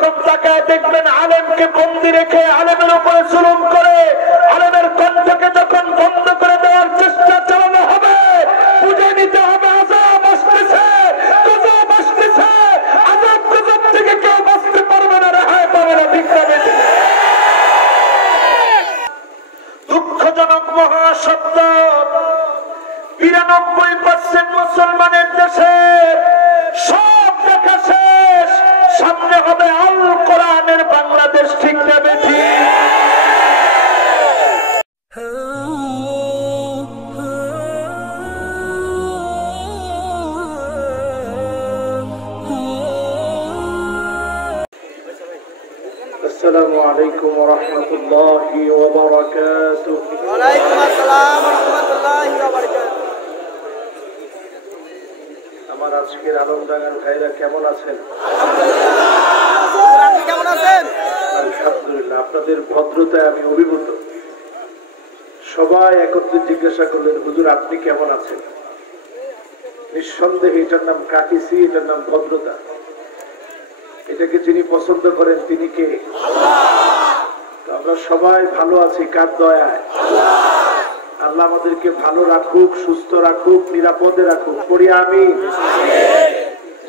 যখন তাকায় দেখবেন আলেমকে বন্দি রেখে আলেমের উপরে জুলুম করে আলেমের কণ্ঠকে যখন বন্ধ করে দেওয়ার চেষ্টা চালানো হবে, বুঝে নিতে হবে আযাব আসতেছে, গজব আসতেছে। আযাব গজব থেকে কেউ বাঁচতে পারবে না, রেহাই পাবে না। ঠিক না বেঠিক? দুঃখজনক মহাসত্য, ৯২% মুসলমানের দেশে সব দেখা শেষ, সামনে হবে আল কোরআনের বাংলাদেশ। ঠিক না বেঠিক? আসসালামু আলাইকুম ওয়া রাহমাতুল্লাহি ওয়া বারাকাতুহু। ওয়া আলাইকুম আসসালাম ওয়া রাহমাতুল্লাহি ওয়া বারাকাতুহু। আমার আজকের আলমডাঙ্গার ভাইরা কেমন আছেন? আলহামদুলিল্লাহ। আপনি কেমন আছেন? আলহামদুলিল্লাহ। আপনাদের ভদ্রতায় আমি অভিভূত। সবাই একত্রে জিজ্ঞাসা করলেন, হুজুর আপনি কেমন আছেন? নিঃসন্দেহে এটার নাম কাকিসি, এটার নাম ভদ্রতা। এটাকে যিনি পছন্দ করেন তিনি কে? আমরা সবাই ভালো আছি কার দয়ায়? আল্লাহ আমাদেরকে ভালো রাখুক, সুস্থ রাখুক, নিরাপদে রাখুক। পড়ি আমিন।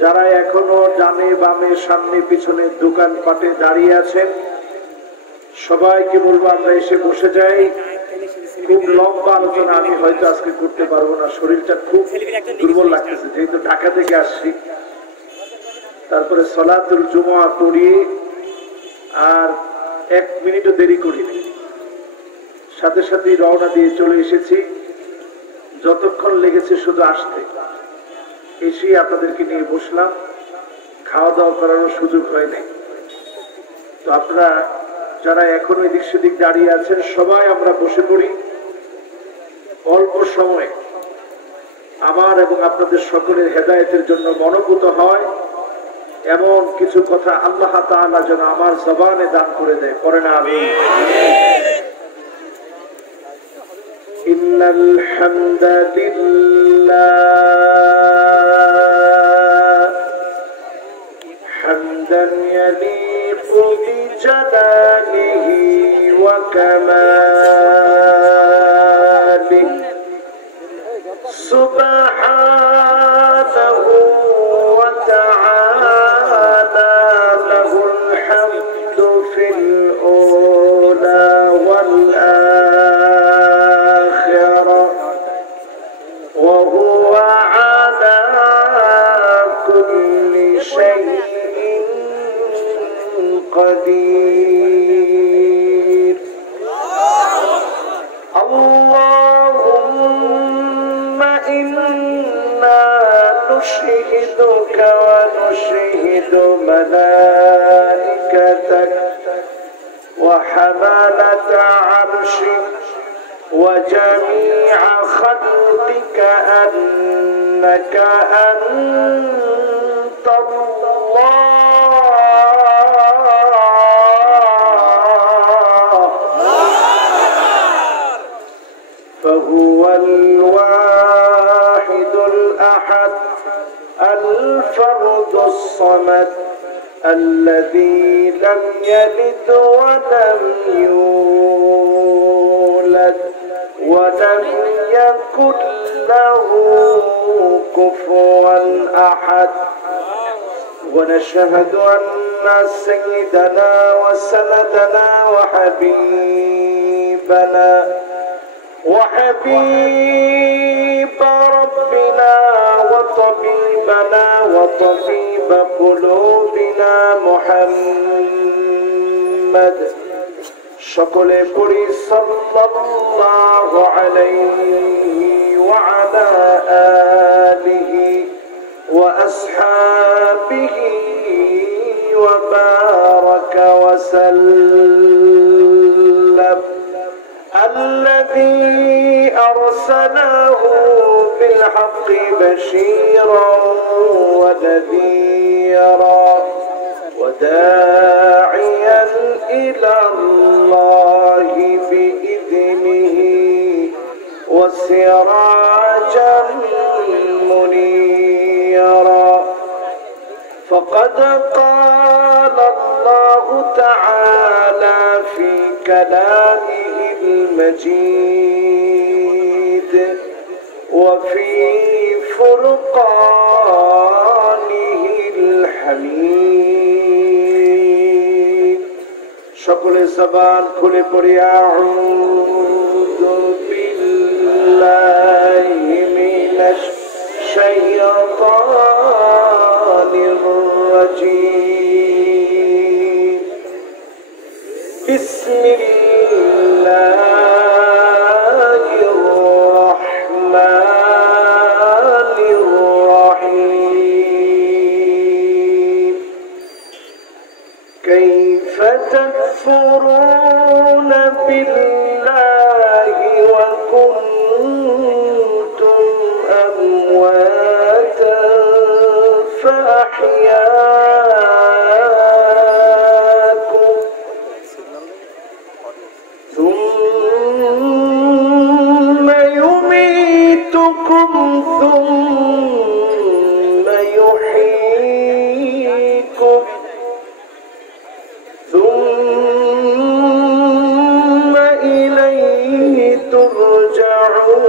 যারা এখনো ডানে বামে সামনে পিছনে দোকান পাটে দাঁড়িয়ে আছেন, সবাইকে বলবো আমরা এসে বসে যাই। খুব লম্বা আলোচনা আমি হয়তো আজকে করতে পারবো না, শরীরটা খুব দুর্বল লাগতেছে, যেহেতু ঢাকা থেকে আসছি। তারপরে সলাতুল জুমা পড়িয়ে আর 1 মিনিটও দেরি করিনি, সাথে সাথেই রওনা দিয়ে চলে এসেছি। যতক্ষণ লেগেছে শুধু আসতে, এসে আপনাদেরকে নিয়ে বসলাম। খাওয়া দাওয়া করারও সুযোগ হয় নাই। তো আপনারা যারা এখনো এদিক সেদিক দাঁড়িয়ে আছেন, সবাই আমরা বসে পড়ি। অল্প সময়ে আমার এবং আপনাদের সকলের হেদায়েতের জন্য মনোভূত হয় এমন কিছু কথা আল্লাহ তাআলা যেন আমার জবানে দান করে দেয়। পড়েন আমিন। ইন্নাল হামদালিল্লাহ হামদান ইয়ালিকু বিজালালিহি ওয়া কামালিহি সুবহানাহু ওয়া তাআলা লাহুল হামদু ফিল উলা ওয়াল আখিরা ওয়া হুয়া আলা কুল্লি শাইইন কাদির। আল্লাহুম্মা ইন্না নুশহিদুকা ওয়া নুশহিদু মালাইকাতাক ওয়া হামালাতা আরশিক ওয়া জামিআ খালকিকা আন্নাকা আনতাল্লাহ فهو الواحد الأحد الفرد الصمد الذي لم يلد ولم يولد ولم يكن له كفوا أحد. ونشهد أن سيدنا وسندنا وحبيبنا وحبيب ربنا وطبيبنا وطبيب قلوبنا محمد সকলে পড়ি সাল্লাল্লাহু আলাইহি ওয়া আলা আলিহি ওয়া আসহাবিহি ওয়া বারাকা ওয়া সাল্লাম। الذي أرسله بالحق بشيرا ونذيرا وداعيا إلى الله بإذنه وسراجا منيرا. فقد قال الله كلامه المجيد وفي فرقانه الحميد সকলে জবান খুলে পড়ি আউযু বিল্লাহি মিনাশ শাইতানির রাজীম বিসমিল্লাহির রাহমানির রাহিম কাইফা تكفرون بالله وكنتم أمواتا فأحياكم ثم يميتكم ثم يحييكم ثم إليه ترجعون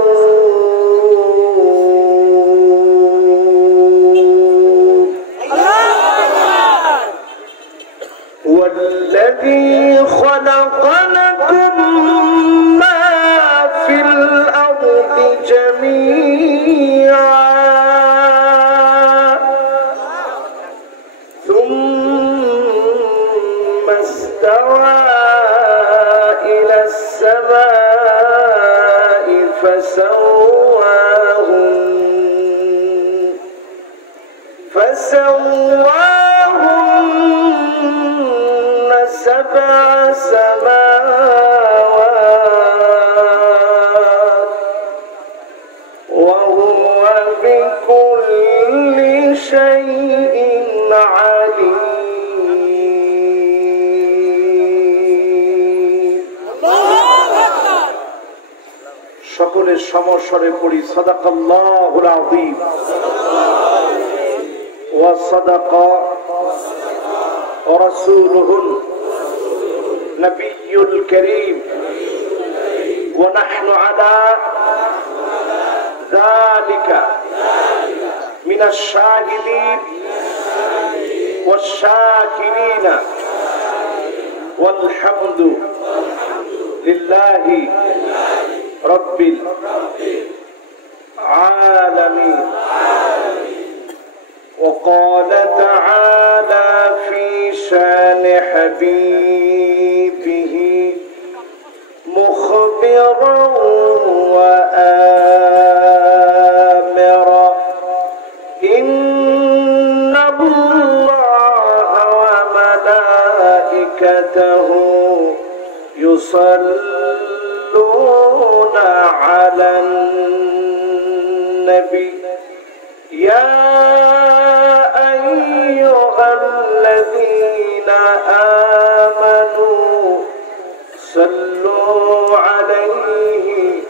والذي خلق لكم ما في الأرض جميعا ثم استوى إلى السماء فسواهن سبع سماوات وهو بكل شيء عليم সকলের সমস্বরে পড়ি সাদাকাল্লাহুল আযীম ওয়া সাদাকা রাসূলুহুল নবিয়্যুল কারীম ওয়া নাহনু আলা যালিকা মিনাশ শাহিদিন ওয়াশ শাকিরিন ওয়াল হামদু লিল্লাহি রাব্বিল আলামিন وقال تعالى في شان حبيبه مخبرا وآمرا إن الله وملائكته يصلون على النبي يا أيها الذين آمنوا صلوا عليه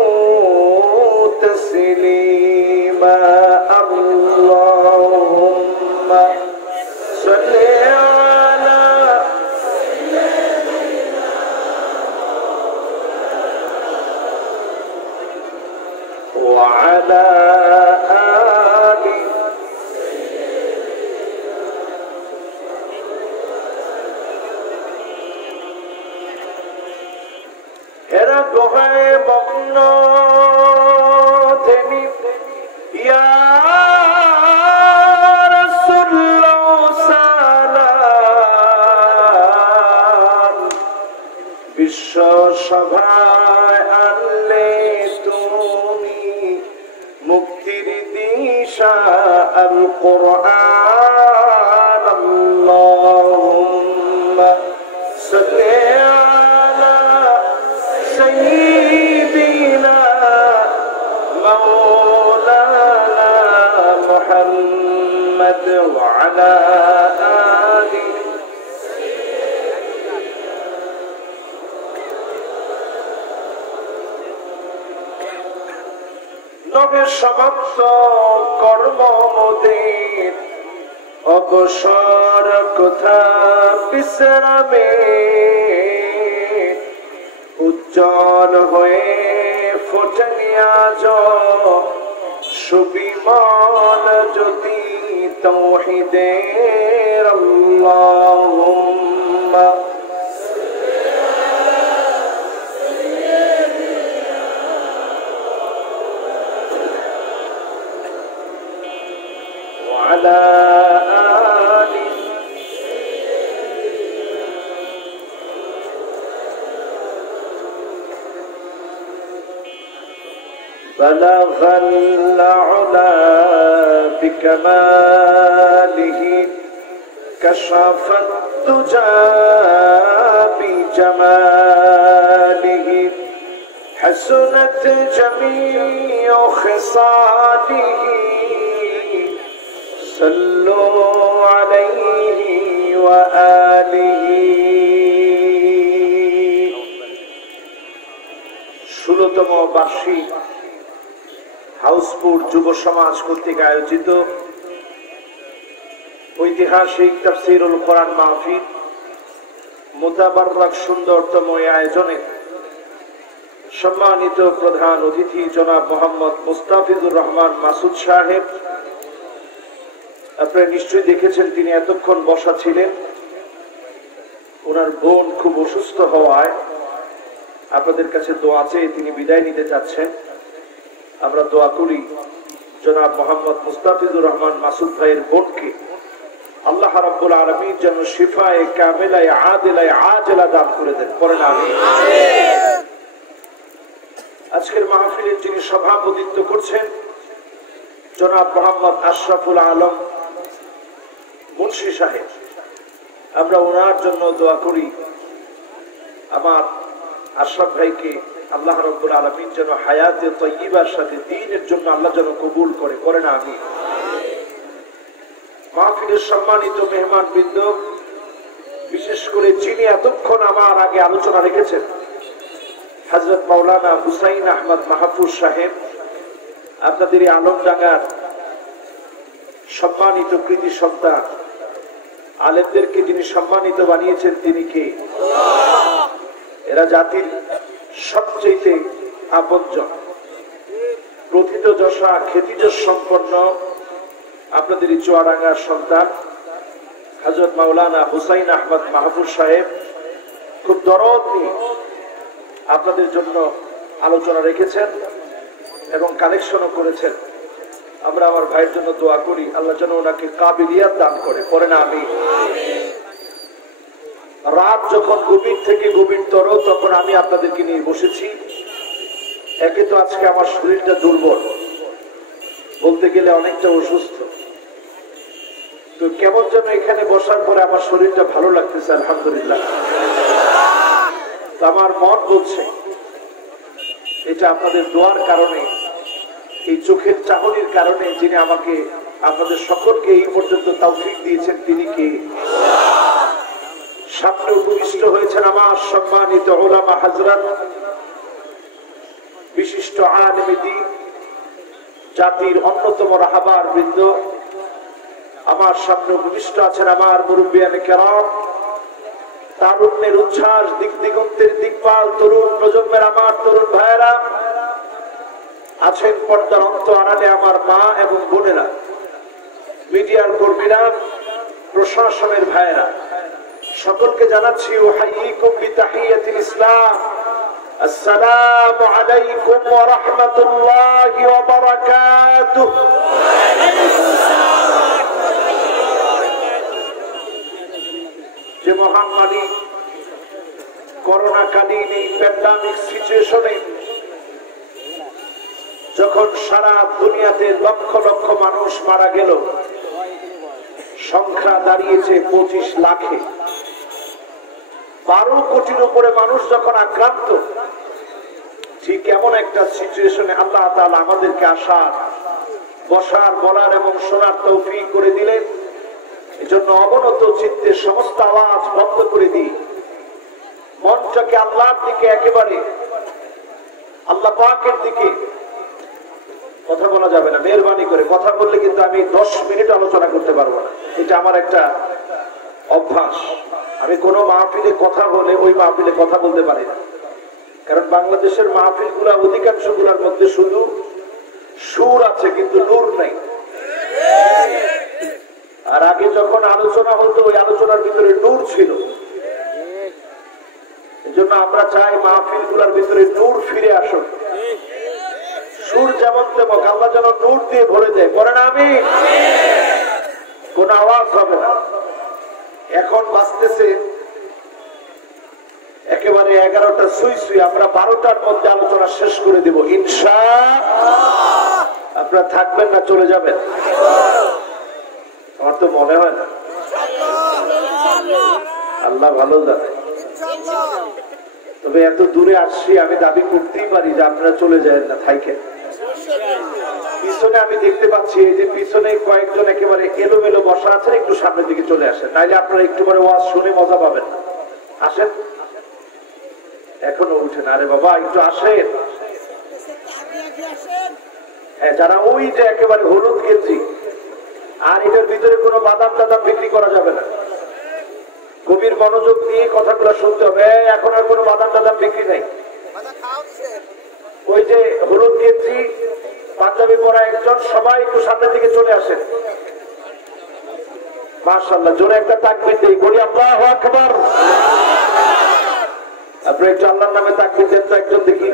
وسلموا تسليما اللهم صل على وعلى এরা দোহায় মগ্ন থেমি ইয়া রাসূলুল্লাহ সালাম বিশ্ব সভায় আনলে তুমি মুক্তির দিশা আল কোরআন আল্লাহুম্মা সাল্লি سيدنا مولانا محمد وعلى آله নবের সমস্ত কর্ম মোদের অবসর কোথা বিশ্রামে উজ্জ্বল হয়ে ফোটেনি আজ সুবিমল জ্যোতি তাওহীদের আল্লাহুম্মা ওয়া আলা بلغ العلا بكماله كشف الدجى بجماله حسنت جميع خصاله صلوا عليه وآله 16তম বার্ষিক হাউসপুর যুব সমাজ কর্তৃক আয়োজিত ঐতিহাসিক তাফসীরুল কোরআন মাহফিল মুতাবাররাক সুন্দরতম আয়োজনে সম্মানিত প্রধান অতিথি জনাব মোহাম্মদ মুস্তাফিজুর রহমান মাসুদ সাহেব, আপনারা নিশ্চয়ই দেখেছেন তিনি এতক্ষণ বসা ছিলেন। ওনার বোন খুব অসুস্থ হওয়ায় আপনাদের কাছে দোয়া চেয়ে তিনি বিদায় নিতে চাচ্ছেন। আমরা দোয়া করি জনাব মোহাম্মদ মুস্তাফিজুর রহমান মাসুদ ভাইয়ের বোনকে আল্লাহ রাব্বুল আলামিন যেন শিফায়ে কামিলায়ে আদিলায়ে আজলা দান করে দেন, পড়েন আমিন। আজকের মাহফিলের যিনি সভাপতিত্ব করছেন জনাব মোহাম্মদ আশরাফুল আলম মুন্সি সাহেব, আমরা ওনার জন্য দোয়া করি। আমার আশরাফ ভাইকে আল্লাহ রাব্বুল আলামিন যেন হায়াতে তয়্যিবার সাথে দ্বীনের জন্য আল্লাহ যেন কবুল করে, করেন আমিন। মাহফিলের সম্মানিত মেহমানবৃন্দ, বিশেষ করে যিনি এতক্ষণ আমার আগে আলোচনা রেখেছেন হযরত মাওলানা হুসাইন আহমদ মাহফুজ সাহেব, আপনাদের এই আলমডাঙ্গার সম্মানিত কৃতি সন্তান, আলেমদেরকে যিনি সম্মানিত বানিয়েছেন তিনি কে? এরা জাতির সবচেয়ে আপনজন, প্রথিত যশা খ্যাতিযশ সম্পন্ন আপনাদের এই চুয়াডাঙ্গার সন্তান হযরত মাওলানা হুসাইন আহমদ মাহফুজ সাহেব খুব দরদ নিয়ে আপনাদের জন্য আলোচনা রেখেছেন এবং কালেকশনও করেছেন। আমরা আমার ভাইয়ের জন্য দোয়া করি আল্লাহ যেন ওনাকে কাবিলিয়াত দান করে, পড়েন আমিন। রাত যখন গভীর থেকে গভীরতর তখন আমি আপনাদেরকে নিয়ে বসেছি। একে তো আজকে আমার শরীরটা দুর্বল, বলতে গেলে অনেকটা অসুস্থ, তো কেমন যেন এখানে বসার পরে আমার শরীরটা ভালো লাগতেছে আলহামদুলিল্লাহ। আমার মন বলছে এটা আপনাদের দোয়ার কারণে, এই চোখের চাহনির কারণে যিনি আমাকে আপনাদের সকলকে এই পর্যন্ত তৌফিক দিয়েছেন তিনি কে? সামনে উপবিষ্ট হয়েছেন আমার সম্মানিত উলামা হযরত, বিশিষ্ট আলেমে দ্বীন, জাতির অন্যতম রাহবার বৃন্দ। আমার সামনে উপবিষ্ট আছেন আমার মুরব্বিয়ানে কেরাম, তারুণ্যের উচ্ছ্বাস, দিক দিগন্তের দিকপাল তরুণ প্রজন্মের আমার তরুণ ভাইয়েরা আছেন, পর্দার অন্ত আড়ালে আমার মা এবং বোনেরা, মিডিয়ার কর্মীরা, প্রশাসনের ভাইয়েরা, সকলকে জানাচ্ছি ওয়াহাইয়িকুম বিতাহিয়াতিল ইসলাম, আসসালামু আলাইকুম ওয়া রাহমাতুল্লাহি ওয়া বারাকাতুহু। যে মহান মালিক করোনাকালীন এই প্যান্ডামিক সিচুয়েশনে যখন সারা দুনিয়াতে লক্ষ লক্ষ মানুষ মারা গেল, সংখ্যা দাঁড়িয়েছে 25 লাখে, 12 কোটির উপরে মানুষ যখন আক্রান্ত, ঠিক এমন একটা সিচুয়েশনে আল্লাহ তাআলা আমাদেরকে আসার, বসার, বলার এবং শোনার তৌফিক করে দিলেন। এজন্য অবনত চিত্তে সমস্ত আওয়াজ বন্ধ করে দিই, মনটাকে আল্লাহর দিকে, একেবারে আল্লাহ পাকের দিকে। কথা বলা যাবে না, মেহরবানি করে কথা বললে কিন্তু আমি 10 মিনিট আলোচনা করতে পারবো না। এটা আমার একটা অভ্যাস। আমি কোনো মাহফিলে কথা বলে ওই মাহফিলে কথা বলতে পারি না, কারণ বাংলাদেশের মাহফিল গুলা অধিকাংশ গুলার মধ্যে শুধু সুর আছে কিন্তু নূর নাই। আর আগে যখন আলোচনা হতো ওই আলোচনার ভিতরে নূর ছিল। এজন্য আমরা চাই মাহফিল গুলার ভিতরে নূর ফিরে আসুক। সুর যেমন তেমন আল্লাহ যেন নূর দিয়ে ভরে দেয়, বলেন আমিন। কোন আওয়াজ হবে না। এখন বাজতেছে একেবারে 11টা সুই সুই। আমরা 12টার মধ্যে আলোচনা শেষ করে দিব ইনশাআল্লাহ। আপনারা থাকবেন না চলে যাবেন? আমার তো মনে হয় না। আল্লাহ ভালো জানে। তবে এত দূরে আসছি, আমি দাবি করতেই পারি যে আপনারা চলে যায় না, থাইকেন। পিছনে আমি দেখতে পাচ্ছি এই যে পিছনে কয়েকজন একেবারে এলোমেলো বসা আছেন, একটু সামনের দিকে চলে আসেন, নাইলে আপনারা একটু পরে ওয়াজ শুনে মজা পাবেন না। আসেন, এখনো উঠেন। আরে বাবা একটু আসেন। হ্যাঁ, যারা ওই যে একেবারে হলুদ গেঞ্জি, আর এটার ভিতরে কোনো বাদাম টাদাম বিক্রি করা যাবে না। গভীর মনোযোগ দিয়ে কথাগুলো শুনতে হবে। এখন আর কোনো বাদাম টাদাম বিক্রি নাই। ওই যে হলুদ গেঞ্জি পাঞ্জাবি পরা একজন, সবাই একটু সামনের দিকে চলে আসেন। মাশাআল্লাহ, জোরে একটা তাকবীর দেই, বলি আল্লাহু আকবার। আপনি একটু আল্লাহর নামে তাকবীর দেন তো একজন দেখি।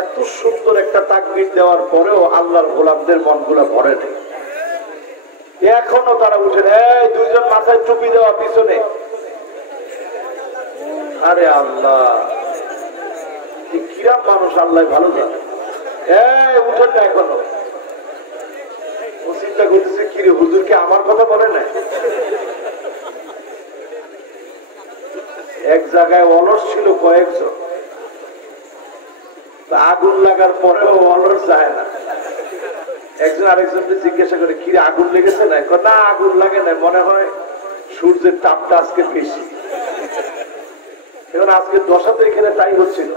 এত সুন্দর একটা তাকবীর দেওয়ার পরেও আল্লাহর গোলামদের মনগুলো ভরে নেই। এখনো তারা উঠে এই দুইজন মাথায় টুপি দেওয়া পিছনে। আরে আল্লাহ, কিরাম মানুষ, আল্লাহ ভালো জানে। উঠেন না এখনো। চিন্তা করতেছে কিরে হুজুরকে আমার কথা বলে না। এক জায়গায় অলস ছিল কয়েকজন, আগুন লাগার পরেও অলস যায় না। একজন আরেকজনকে জিজ্ঞাসা করে কিরে আগুন লেগেছে না? না আগুন লাগে না, মনে হয় সূর্যের তাপটা আজকে বেশি। এখন আজকে দশাতে এখানে তাই হচ্ছিল।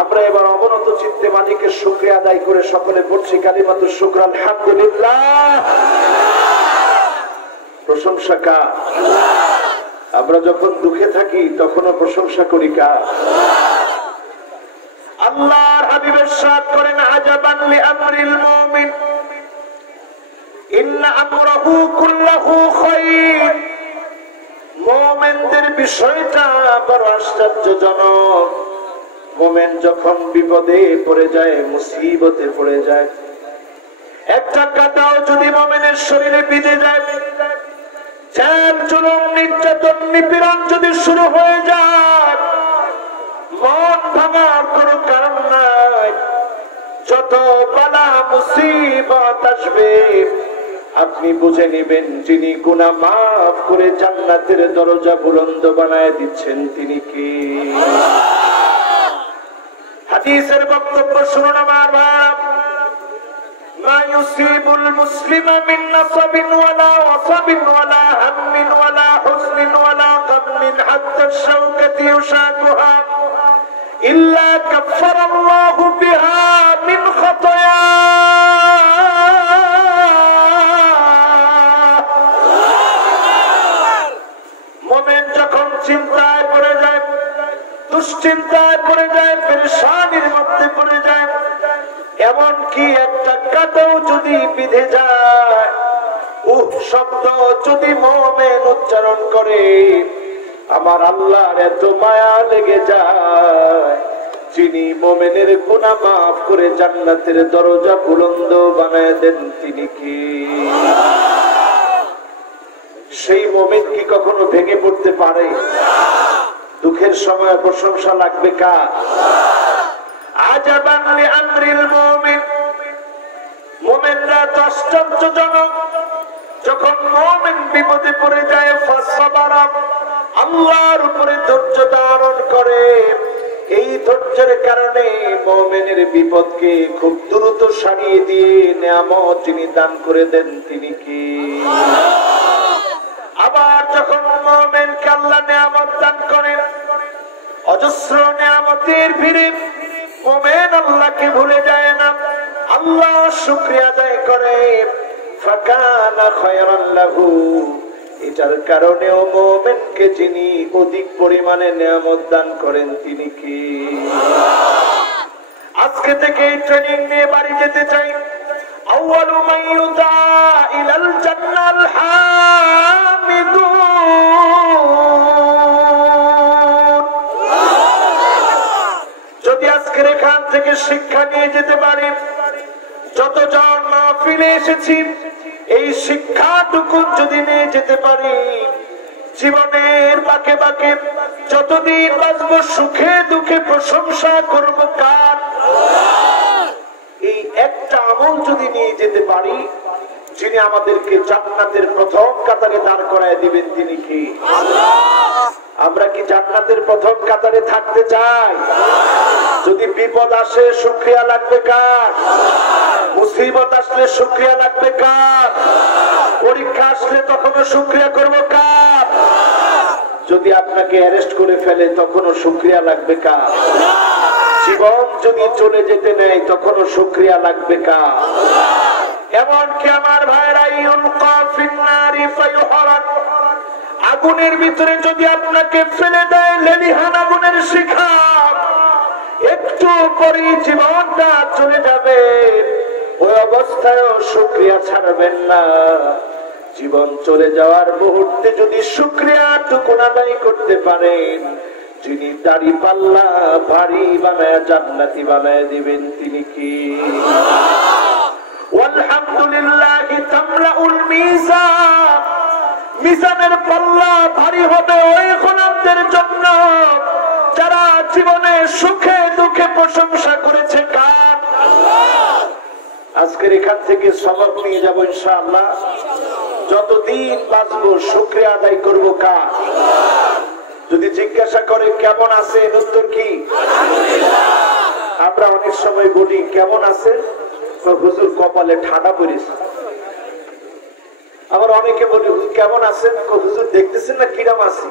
আমরা এবার অবনত চিত্তে মালিকের শুকরিয়া আদায় করে সকলে পড়ছি কালিমাতু শুকর আলহামদুলিল্লাহ। প্রশংসা কার? আমরা যখন দুঃখে থাকি তখনও প্রশংসা করি কার? আল্লাহর হাবিব ইরশাদ করেন আজাবান লিআমরিল মুমিন ইন্না আমরাহু কুল্লাহু খায়র। মুমিনদের বিষয়টা বড় আশ্চর্যজনক। মুমিন যখন বিপদে পড়ে যায়, মুসিবতে পড়ে যায়, একটা কাঁটাও যদি মুমিনের শরীরে বিঁধে যায়, চার জুলুম নির্যাতন নিপীড়ন যদি শুরু হয়ে যায়, মন ভাঙার কোনো কারণ নাই। যত বালা মুসিবত আসবে আপনি বুঝে নেবেন যিনি গুনাহ মাফ করে জান্নাতের দরজা বুলন্দ বানায় দিচ্ছেন তিনি কে। হাদিসের বক্তব্য শুনুন আমার ভাই। মা ইউসিবুল মুসলিমা মিন নাসাবিন ওয়ালা ওয়াসাবিন ওয়ালা হাম্মিন ওয়ালা হুজনিন ওয়ালা গাম্মিন হাত্তা শাওকাতি ইউশাকুহা ইল্লা কাফফারাল্লাহু বিহা মিন খাতায়া। মুমিন যখন চিন্তায় পড়ে যায়, দুশ্চিন্তায় পড়ে যায়, পেরেশানির মধ্যে পড়ে যায়, এমন কি একটা কাঁটাও যদি বিঁধে যায়, শব্দ যদি মুমিন উচ্চারণ করে, আমার আল্লাহর এত মায়া লেগে যায় যিনি মুমিনের গুনাহ মাফ করে জান্নাতের দরজা বুলন্দ বানায় দেন তিনি কি। সেই মুমিন কি কখনো ভেঙে পড়তে পারে? দুঃখের সময় প্রশংসা লাগবে কার? আজাবান লিআমরিল মুমিন, মুমিনরা তো আশ্চর্যজনক। যখন মুমিন বিপদে পড়ে যায়, ফাসবারা, আল্লাহর উপরে ধৈর্য ধারণ করে, এই ধৈর্যের কারণে মুমিনের বিপদকে খুব দ্রুত সারিয়ে দিয়ে নিয়ামত যিনি দান করে দেন তিনি কি? আবার যখন মুমিনকে আল্লাহ নিয়ামত দান করেন, অজস্র নিয়ামতের ভিড়ে মুমিন আল্লাহকে ভুলে যায় না, আল্লাহ শুকরিয়া আদায় করে। ফাকানা খায়রান লাহু, এটার কারণেও মুমিনকে যিনি অধিক পরিমাণে নিয়ামত দান করেন তিনি কি? আজকে থেকে এই ট্রেনিং নিয়ে বাড়ি যেতে চাই। আউয়ালু মান ইউদা ইলাল জান্নাল হামিদুন। যদি আজকের এখান থেকে শিক্ষা নিয়ে যেতে পারি, যতজন মাহফিলে এসেছি এই শিক্ষাটুকু যদি নিয়ে যেতে পারি, জীবনের বাঁকে বাঁকে যতদিন বাঁচবো সুখে দুঃখে প্রশংসা করব কার? এই একটা আমল যদি নিয়ে যেতে পারি, যিনি আমাদেরকে জান্নাতের প্রথম কাতারে দাঁড় করায় দিবেন তিনি কি? আমরা কি জান্নাতের প্রথম কাতারে থাকতে চাই? যদি বিপদ আসে শুকরিয়া লাগবে কার? মুসিবত আসলে শুকরিয়া লাগবে কার? পরীক্ষা আসলে তখনও শুকরিয়া করব কার? যদি আপনাকে অ্যারেস্ট করে ফেলে তখনও শুকরিয়া লাগবে কার? জীবন যদি চলে যেতে নেয় তখনও শুকরিয়া লাগবে কার? এমনকি আমার ভাইরা, ইউলকা ফিন্নারি ফায়ুহরাক, আগুনের ভিতরে যদি আপনাকে ফেলে দেয় লেলিহান আগুনের শিখা, একটু পরে জীবনটা চলে যাবে, ওই অবস্থায়ও শুকরিয়া ছাড়বেন না। জীবন চলে যাওয়ার মুহূর্তে যদি শুকরিয়াটুকু আদায় করতে পারেন, যিনি দাড়ি পাল্লা ভারী বানায় জান্নাতি বানায় দিবেন তিনি কি? আলহামদুলিল্লাহি তামলাউল মিজান, মিজানের পাল্লা ভারী হবে ওই গোলামদের জন্য যারা জীবনে সুখে দুঃখে প্রশংসা করেছে কার? আজকের এখান থেকে সবক নিয়ে যাব ইনশাআল্লাহ। যতদিন বাঁচবো শুকরিয়া আদায় করব কার? যদি জিজ্ঞাসা করে কেমন আছেন, উত্তর কি? আমরা অনেক সময় বলি কেমন আছে, হুজুর কপালে ঠাডা পড়েছে। আবার অনেকে বলি কেমন আছেন, হুজুর দেখতেছেন না কিরাম আছি।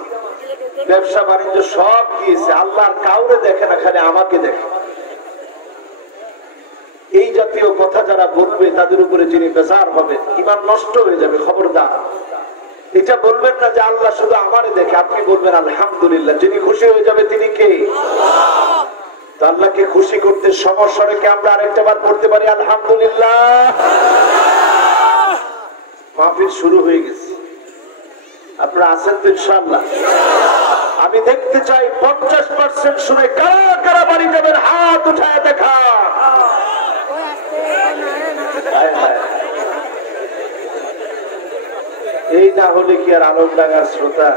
ব্যবসা বাণিজ্য সব দিয়েছে, আল্লাহ কাউরে দেখে না, খালি আমাকে দেখে। এই জাতীয় কথা যারা বলবে তাদের উপরে যিনি বেজার হবে, ঈমান নষ্ট হয়ে যাবে, খবরদার। এটা বলবেন না যে আল্লাহ শুধু আমারে দেখে, আপনি বলবেন আলহামদুলিল্লাহ। যিনি খুশি হয়ে যাবে তিনি কে? তো আল্লাহকে খুশি করতে সমস্যা রেখে আমরা আরেকটা বার পড়তে পারি আলহামদুলিল্লাহ। মাহফিল শুরু হয়ে গেছে, আপনারা আছেন তো ইনশাআল্লাহ? আমি দেখতে চাই 50% শুনে কারা কারা বাড়ি যাবেন, হাত উঠায় দেখা। এই না হলে কি আর আলমডাঙ্গার শ্রোতা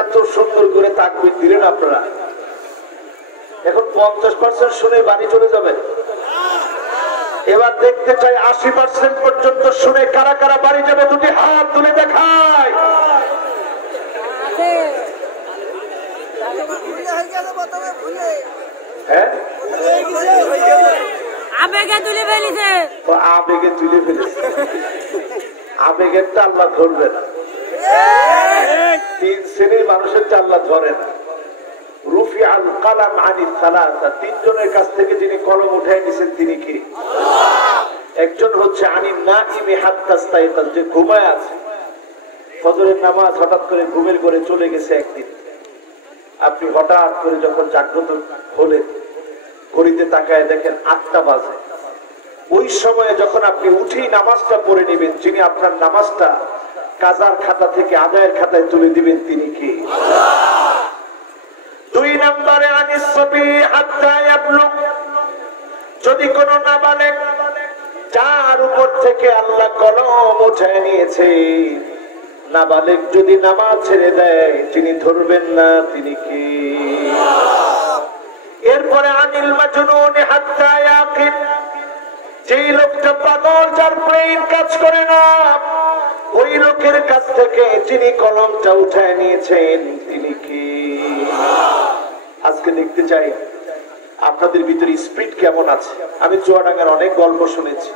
এত সুন্দর করে তাকবীর দিলেন আপনারা? এখন 50% শুনে বাড়ি চলে যাবে। এবার দেখতে চাই 80% পর্যন্ত শুনে কারা কারা বাড়ি যাবে, দুটি হাত তুলে দেখায়। হ্যাঁ, আবেগে তুলে ফেলেছে। আবেগে তুলে ফেলেছে। আবেগেরটা আল্লাহ ধরবে না। 3 শ্রেণীর মানুষের আল্লাহ ধরে না। রুফি আল কালাম আনিস সালাসা, 3 জনের কাছ থেকে যিনি কলম উঠায় নিছেন তিনি কি? একজন হচ্ছে আনিন নাইমি হাত্তা ইস্তাইকাজ, যে ঘুমায় আছে, ফজরের নামাজ হঠাৎ করে ঘুমের ঘরে চলে গেছে একদিন। আপনি হঠাৎ করে যখন জাগ্রত হলেন, ঘড়িতে তাকায় দেখেন 8টা বাজে। ওই সময়ে যখন আপনি উঠেই নামাজটা পড়ে নেবেন, যিনি আপনার নামাজটা কাজার খাতা থেকে আদায়ের খাতায় তুলে দিবেন তিনি কি? 2 নম্বরে আনিস সাবি হাত্তা ইয়াবলুগ, যদি কোনো নাবালেগ যার উপর থেকে আল্লাহ কলম উঠায় নিয়েছে, নাবালেগ যদি নামাজ ছেড়ে দেয় তিনি ধরবেন না, তিনি কি? এরপরে আনিল মাজনুন হাত্তা ইয়াকিন, যেই লোকটা পাগল, যার ব্রেইন কাজ করে না, ওই লোকের কাছ থেকে যিনি কলমটা উঠায় নিয়েছেন তিনি কি? আজকে দেখতে চাই আপনাদের ভিতরে স্পিরিট কেমন আছে। আমি চুয়াডাঙ্গার অনেক গল্প শুনেছি,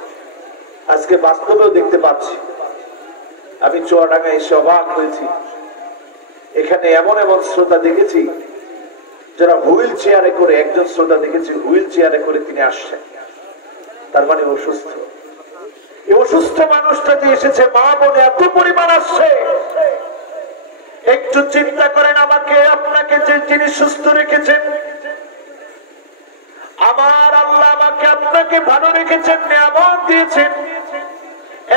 আজকে বাস্তবেও দেখতে পাচ্ছি। আমি চুয়াডাঙ্গায় এসে অবাক হয়েছি, এখানে এমন এমন শ্রোতা দেখেছি যারা হুইল চেয়ারে করে, একজন শ্রোতা দেখেছি হুইল চেয়ারে করে তিনি আসছেন, তার মানে অসুস্থ। এই অসুস্থ মানুষটা যে এসেছে, মা বোনে এত পরিমাণ আসছে, একটু চিন্তা করেন আমাকে আপনাকে যে যিনি সুস্থ রেখেছেন, আমার আল্লাহ আমাকে আপনাকে ভালো রেখেছেন, নিয়ামত দিয়েছেন।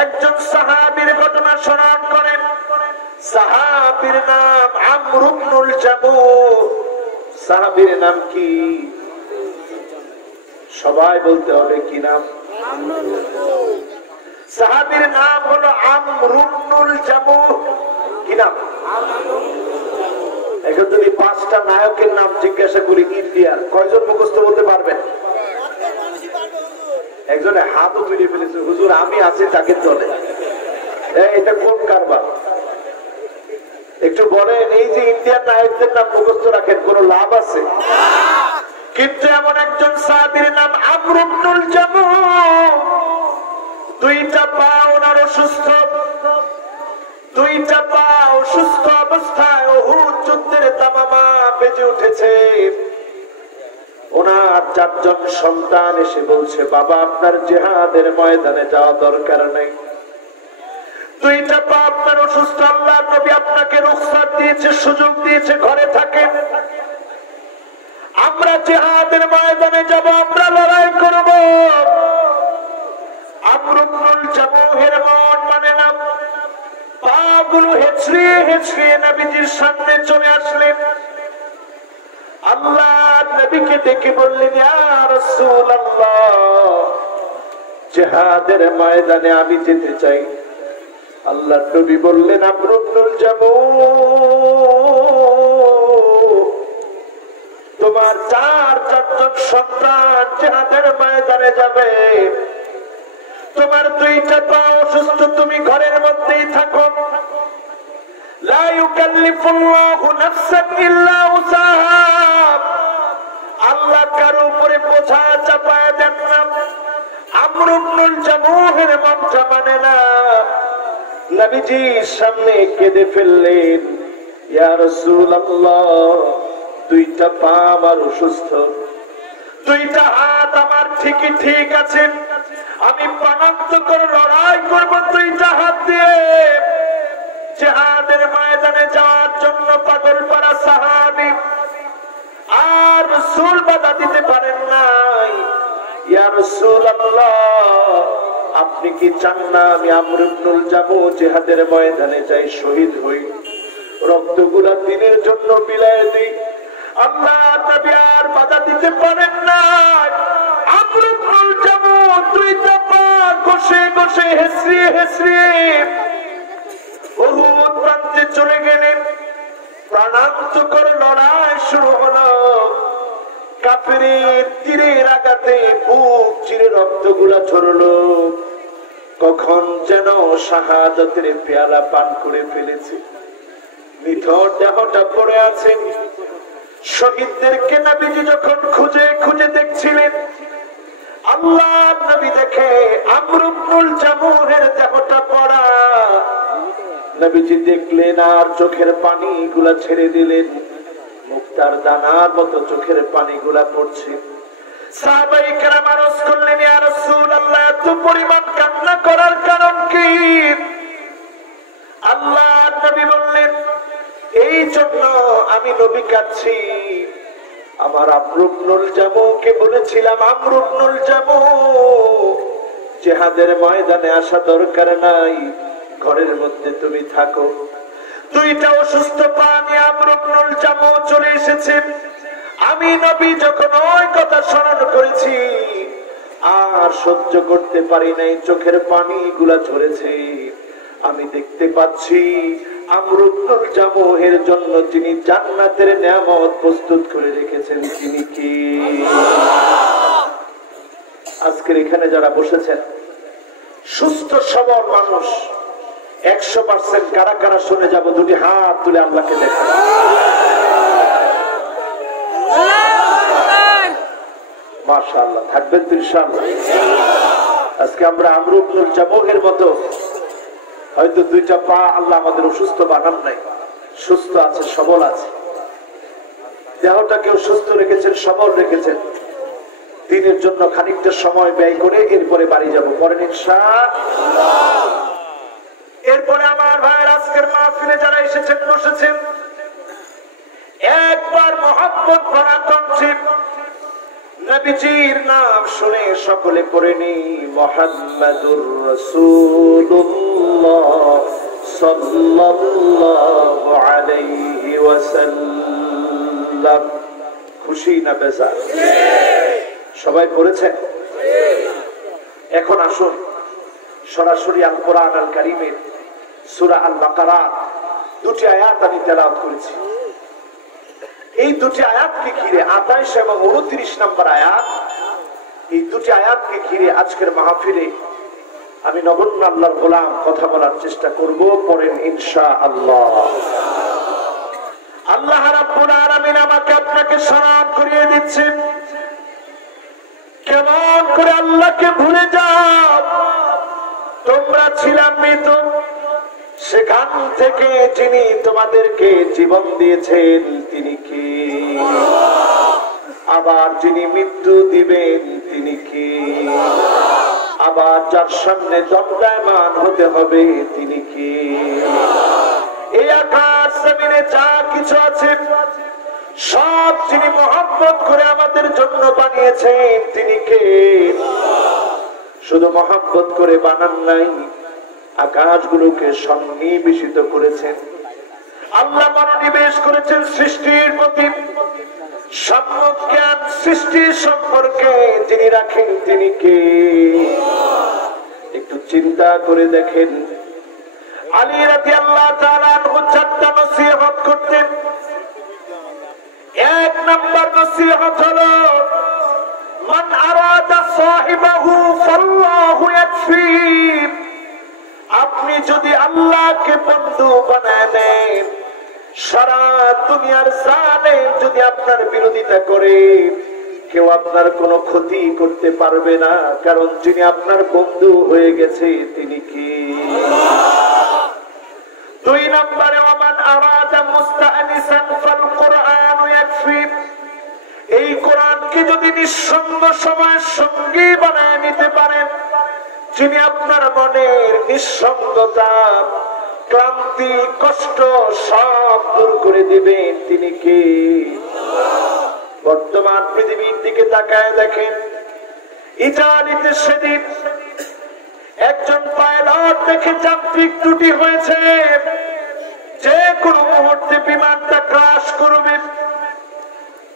একজন সাহাবীর ঘটনা স্মরণ করেন, সাহাবীর নাম আমর ইবনুল জামূহ। সাহাবীর নাম কি? সবাই বলতে হবে কি নাম? সাহাবীর নাম হলো আমর ইবনুল জামূহ। কি নাম? এখন যদি 5টা নায়কের নাম জিজ্ঞাসা করি ইন্ডিয়ার, কয়জন মুখস্থ বলতে পারবেন? একজনে হাতও ফিরিয়ে ফেলেছে, হুজুর আমি আছি তাকে দলে। এটা কোন কারবার? একটু বলেন, এই যে ইন্ডিয়ান নায়কদের নাম মুখস্থ রাখেন, কোন লাভ আছে? কিন্তু এমন একজন সাহাবীর নাম আমর ইবনুল জামূহ, দুইটা পা ওনার অসুস্থ, দুইটা পা অসুস্থ অবস্থায় উহুদ যুদ্ধের তামামা বেজে উঠেছে। ওনার 4 জন সন্তান এসে বলছে, বাবা আপনার জিহাদের ময়দানে যাওয়া দরকার নাই, দুইটা পা আপনার অসুস্থ, আল্লাহ নবী আপনাকে রুখসাত দিয়েছে, সুযোগ দিয়েছে, ঘরে থাকেন, আমরা জিহাদের ময়দানে যাব, আমরা লড়াই করব। আমর ইবনুল জামূহের মন মানে না, পাগুলো হেঁচড়িয়ে হেঁচড়িয়ে নবীজির সামনে চলে আসলেন। আল্লাহ নবীকে ডেকে বললেন, ইয়া রাসূলুল্লাহ, জিহাদের ময়দানে আমি যেতে চাই। আল্লাহ নবী বললেন, আমর ইবনুল জামূহ, তোমার 4 জন সন্তান জিহাদের ময়দানে যাবে, তোমার 2টা পা অসুস্থ, তুমি ঘরের মধ্যেই থাকো। লা ইউকাল্লিফুল্লাহু নাফসান ইল্লা উসাহা, আল্লাহ কারো উপরে বোঝা চাপায় দেন না। আমর ইবনুল জামূহের মনটা মানে না, নবীজির সামনে কেঁদে ফেললেন, ইয়া রাসূলুল্লাহ, 2টা পা আমার অসুস্থ, 2টা হাত আমার ঠিকই ঠিক আছে, আমি প্রাণান্তকর লড়াই করব 2টা হাত দিয়ে। জিহাদের ময়দানে যাওয়ার জন্য পাগল পারা সাহাবী, আর রাসূল বাধা দিতে পারেন নাই। ইয়া রাসূলুল্লাহ, আপনি কি চান না আমি আমর ইবনুল জামূহ জিহাদের ময়দানে যাই, শহীদ হই, রক্তগুলা দিনের জন্য বিলায় দিই? আল্লাহ নবী আর বাধা দিতে পারেন না। আমর ইবনুল জামূহ 2টা পা ঘষে ঘষে হেঁচড়িয়ে হেঁচড়িয়ে উহুদ প্রান্তে চলে গেলেন। প্রাণান্তকর লড়াই শুরু হলো, কাফেরের তীরের আঘাতে বুক চিরে রক্তগুলা ঝরলো, কখন যেন শাহাদাতের পেয়ালা পান করে ফেলেছে, নিথর দেহটা পড়ে আছে। শহীদদেরকে নবীজি যখন খুঁজে খুঁজে দেখছিলেন, আল্লাহ নবী দেখে আমর ইবনুল জামূহের দেহটা পড়া। নবীজি দেখলেন আর চোখের পানিগুলা ছেড়ে দিলেন, মুক্তার দানার মতো চোখের পানিগুলা পড়ছে। সাহাবায়ে কেরাম আরজ করলেন, ইয়া রাসূলুল্লাহ, এত পরিমাণ কান্না করার কারণ কি? আল্লাহ নবী বললেন, এই জন্য আমি নবী কাঁদছি, আমার আমর ইবনুল জামূহকে বলেছিলাম, আমর ইবনুল জামূহ, জিহাদের ময়দানে আসা দরকার নাই, ঘরের মধ্যে তুমি থাকো। 2টা অসুস্থ পা নিয়ে আমর ইবনুল জামূহ চলে এসেছে। আমি নবী যখন ওই কথা স্মরণ করেছি, আর সহ্য করতে পারি নাই, চোখের পানি গুলা ঝরেছে। আমি দেখতে পাচ্ছি আমরুল জামুহের জন্য যিনি জান্নাতের নিয়ামত প্রস্তুত করে রেখেছেন তিনি কি? আজকের এখানে যারা বসেছেন সুস্থ সবল মানুষ 100% কারা কারা শুনে যাব? দুটি হাত তুলে আল্লাহকে দেখান। মাশাআল্লাহ, থাকবেন তো ইনশাআল্লাহ। আজকে আমরা আমরুল জামুহের মতো হয়তো দুইটা পা আল্লাহ আমাদের অসুস্থ বানান নাই, সুস্থ আছে, সবল আছে, দেহটাকেও সুস্থ রেখেছেন, সবল রেখেছেন। দিনের জন্য খানিকটা সময় ব্যয় করে এরপরে বাড়ি যাব, পরে ইনশাআল্লাহ। এরপরে আমার ভাইয়ের আজকের মাহফিলে যারা এসেছেন বসেছেন, একবার মহব্বত ভরা কণ্ঠে নবীজির নাম শুনে সকলে পড়ে নি মুহাম্মাদুর রাসূলুল্লাহ সাল্লাল্লাহু আলাইহি ওয়াসাল্লাম। খুশি না বেজার? সবাই পড়েছেন? এখন আসুন সরাসরি আল কোরআন আল কারীমের সূরা আল বাকারা দুটি আয়াত আমি তেলাওয়াত করেছি। এই দুটি আয়াতকে ঘিরে 28 এবং 29 নম্বর আয়াত, এই দুটি আয়াতকে ঘিরে আজকের মাহফিলে আমি নগণ্য আল্লাহর গোলাম কথা বলার চেষ্টা করব। পড়েন ইনশাআল্লাহ। আল্লাহ রাব্বুল আলামিন আমাকে আপনাকে স্মরণ করিয়ে দিচ্ছেন কেমন করে আল্লাহকে ভুলে যাও। তোমরা ছিলাম মৃত, সেখান থেকে যিনি তোমাদেরকে জীবন দিয়েছেন তিনি কি? আবার যিনি মৃত্যু দিবেন তিনি কি? আবার যার সামনে দণ্ডায়মান হতে হবে তিনি কি? এই আকাশ জমিনে যা কিছু আছে সব যিনি মহব্বত করে আমাদের জন্য বানিয়েছেন তিনি কে? শুধু মহব্বত করে বানান নাই, আকাশগুলোকে সন্নিবেশিত করেছেন। আল্লাহ মনোনিবেশ করেছেন সৃষ্টির প্রতি, সম্যক জ্ঞান সৃষ্টির সম্পর্কে যিনি রাখেন তিনি কে? একটু চিন্তা করে দেখেন। আলী রাদিয়াল্লাহু তাআলা আনহু চারটা নসিহত করতেন। এক নাম্বার নসিহত হলো মান আরাদা সাহিবাহু ফাল্লাহু ইয়াকফি। আপনি যদি আল্লাহকে বন্ধু বানায় নেন, সারা দুনিয়ার জালেম যদি আপনার বিরোধিতা করে কেউ আপনার কোনো ক্ষতি করতে পারবে না, কারণ যিনি আপনার বন্ধু হয়ে গেছে তিনি কি? দুই নম্বরে ওমান আরাদা মুস্তাআনিসান ফাল কুরআন ইয়াকফি। এই কোরআনকে যদি নিঃসঙ্গ সময়ের সঙ্গী বানায় নিতে পারেন, যিনি আপনার মনের নিঃসঙ্গতা, ক্লান্তি, কষ্ট সব দূর করে দিবেন তিনি কে? বর্তমান পৃথিবীর দিকে তাকায় দেখেন, ইতালিতে সেদিন একজন পাইলট দেখে যান্ত্রিক ত্রুটি হয়েছে, যে কোনো মুহূর্তে বিমানটা ক্রাশ করবে।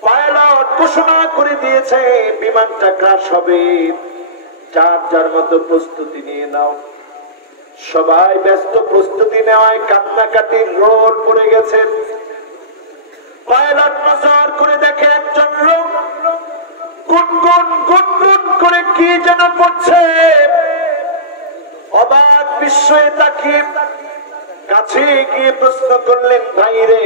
পাইলট ঘোষণা করে দিয়েছে বিমানটা ক্রাশ হবে, যার যার মতো প্রস্তুতি নিয়ে নাও। সবাই ব্যস্ত প্রস্তুতি নেওয়ায় কান্নাকাটির রোল পড়ে গেছে। পাইলট নজর করে দেখে একজন লোক গুনগুন গুনগুন করে কি যেন পড়ছে। অবাক বিস্ময়ে তাকিয়ে কাছে গিয়ে প্রশ্ন করলেন, ভাইরে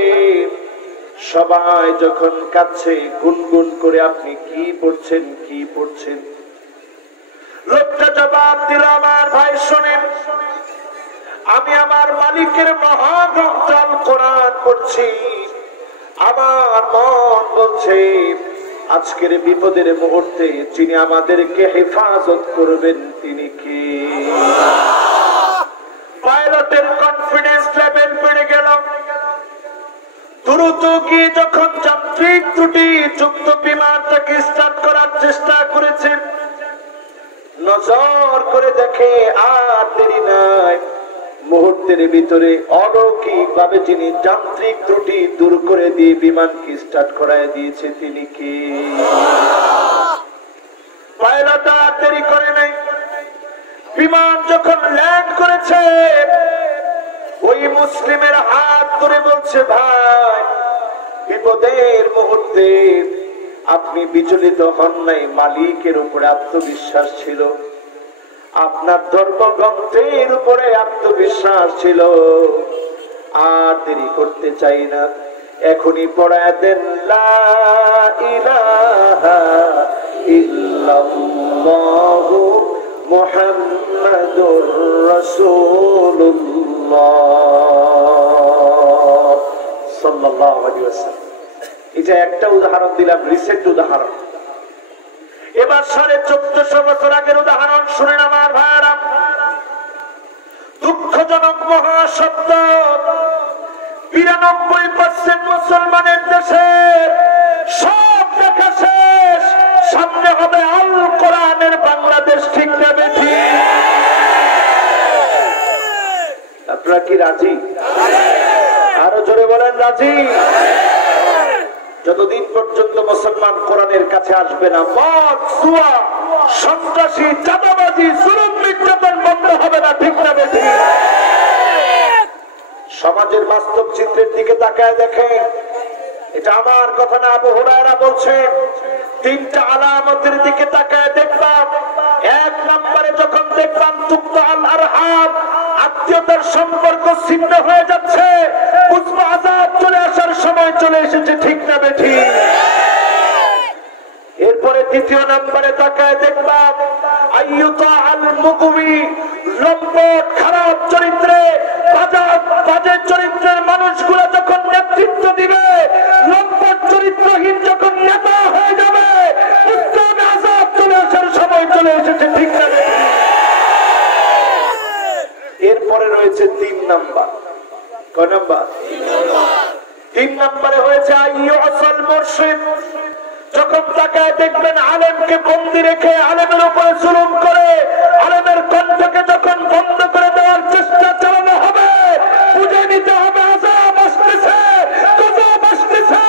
সবাই যখন কাছে গুনগুন করে আপনি কি পড়ছেন, কি পড়ছেন? লোকটা জবাব দিল, আমার ভাই শোনেন, আমি আমার মালিকের মহাগ্রন্থ আল কোরআন পড়ছি। আমার মন বলছে আজকের বিপদের মুহূর্তে যিনি আমাদেরকে হেফাজত করবেন তিনি কি? পাইলটের কনফিডেন্স লেভেল বেড়ে গেল। দ্রুত গিয়ে যখন যান্ত্রিক ত্রুটি যুক্ত বিমানটাকে স্টার্ট করার চেষ্টা করেছেন, নজর করে দেখে আর দেরি নাই, মুহূর্তের ভিতরে অলৌকিক ভাবে যিনি যান্ত্রিক ত্রুটি দূর করে দিয়ে বিমানকে স্টার্ট করায় দিয়েছে তিনি কি? পাইলট বিমান যখন ল্যান্ড করেছে ওই মুসলিমের হাত ধরে বলছে, ভাই বিপদের মুহূর্তে আপনি বিচলিত হন নাই, মালিকের উপরে আত্মবিশ্বাস ছিল, আপনার ধর্মগ্রন্থের উপরে আত্মবিশ্বাস ছিল, আর দেরি করতে চাই না, এখনই পড়ায় দেন লা ইলাহা ইল্লাল্লাহু মুহাম্মাদুর রাসূলুল্লাহ সাল্লাল্লাহু আলাইহি ওয়াসাল্লাম। এটা একটা উদাহরণ দিলাম, রিসেন্ট উদাহরণ। এবার 1450 বছর আগের উদাহরণ শুনেন আমার ভাইরা। দুঃখজনক মহাসত্য, 92% মুসলমানের দেশে সব দেখা শেষ, সামনে হবে আল কোরআনের বাংলাদেশ, ঠিক না বেঠি? আপনারা কি রাজি? আরো জোরে বলেন রাজি? যতদিন পর্যন্ত মুসলমান কোরআনের কাছে আসবে না, মদ, জুয়া, সন্ত্রাসী, চাঁদাবাজি, জুলুম নির্যাতন বন্ধ হবে না, ঠিক না বেঠি? সমাজের বাস্তব চিত্রের দিকে তাকায় দেখে, এটা আমার কথা না, আবু হুরায়রা বলছে, 3টা আলামতের দিকে তাকায় দেখবাম। 1 নম্বরে যখন দেখবাম তুকতাল আরহাম, আত্মীয়তার সম্পর্ক ছিন্ন হয়ে যাচ্ছে, বুঝবা আযাব চলে আসার সময় চলে এসেছে, ঠিক না বেঠি? এরপরে 2য় নম্বরে তাকায় দেখবাম আইয়ুতা আল মুগবি, লম্পট খারাপ চরিত্রে, বাজে চরিত্রের মানুষগুলো যখন নেতৃত্ব দিবে, লম্পট চরিত্রহীন যখন নেতা হয়ে যাবে, আযাব চলে আসার সময় চলে এসেছে, ঠিক না? এরপরে রয়েছে 3 নাম্বার। কয় নাম্বার? 3 নম্বরে হয়েছে আইয়ুসাল মুরশিদ, যখন তাকায় দেখবেন আলেমকে বন্দী রেখে আলেমের উপরে জুলুম করে, আলেমের কণ্ঠকে যখন বন্ধ করে দেওয়ার চেষ্টা চালানো হবে, বুঝে নিতে হবে আযাব আসতেছে, গজব আসতেছে,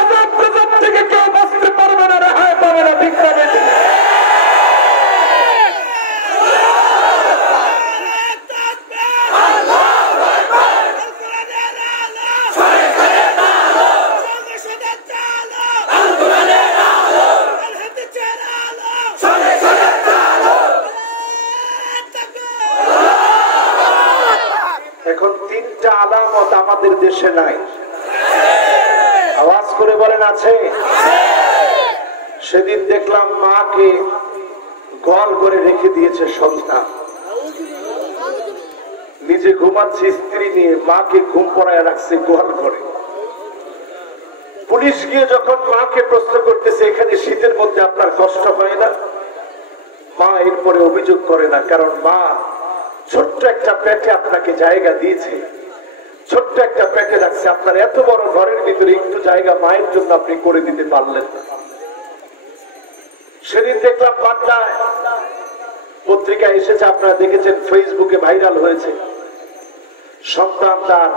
আযাব গজব থেকে কেউ বাঁচতে পারবে না, রেহাই পাবে না, ঠিক না? এখন 3টা আলামত আমাদের দেশে নাই, আওয়াজ করে বলেন আছে? সেদিন দেখলাম মাকে গোয়াল করে রেখে দিয়েছে সন্তান, নিজে ঘুমাচ্ছে, স্ত্রী নিয়ে মাকে ঘুম পড়ায় রাখছে গোয়াল করে। পুলিশ গিয়ে যখন মাকে প্রশ্ন করতেছে, এখানে শীতের মধ্যে আপনার কষ্ট হয় না? মা এরপরে অভিযোগ করে না, কারণ মা ছোট্ট একটা পেটে আপনাকে জায়গা দিয়েছে, ছোট্ট একটা পেটে রাখছে, আপনার এত বড় ঘরের ভিতরে একটু জায়গা মায়ের জন্য আপনি করে দিতে পারলেন না। সেদিন দেখলাম বাংলায় পত্রিকা এসেছে, আপনারা দেখেছেন, ফেসবুকে ভাইরাল হয়েছে, সন্তান তার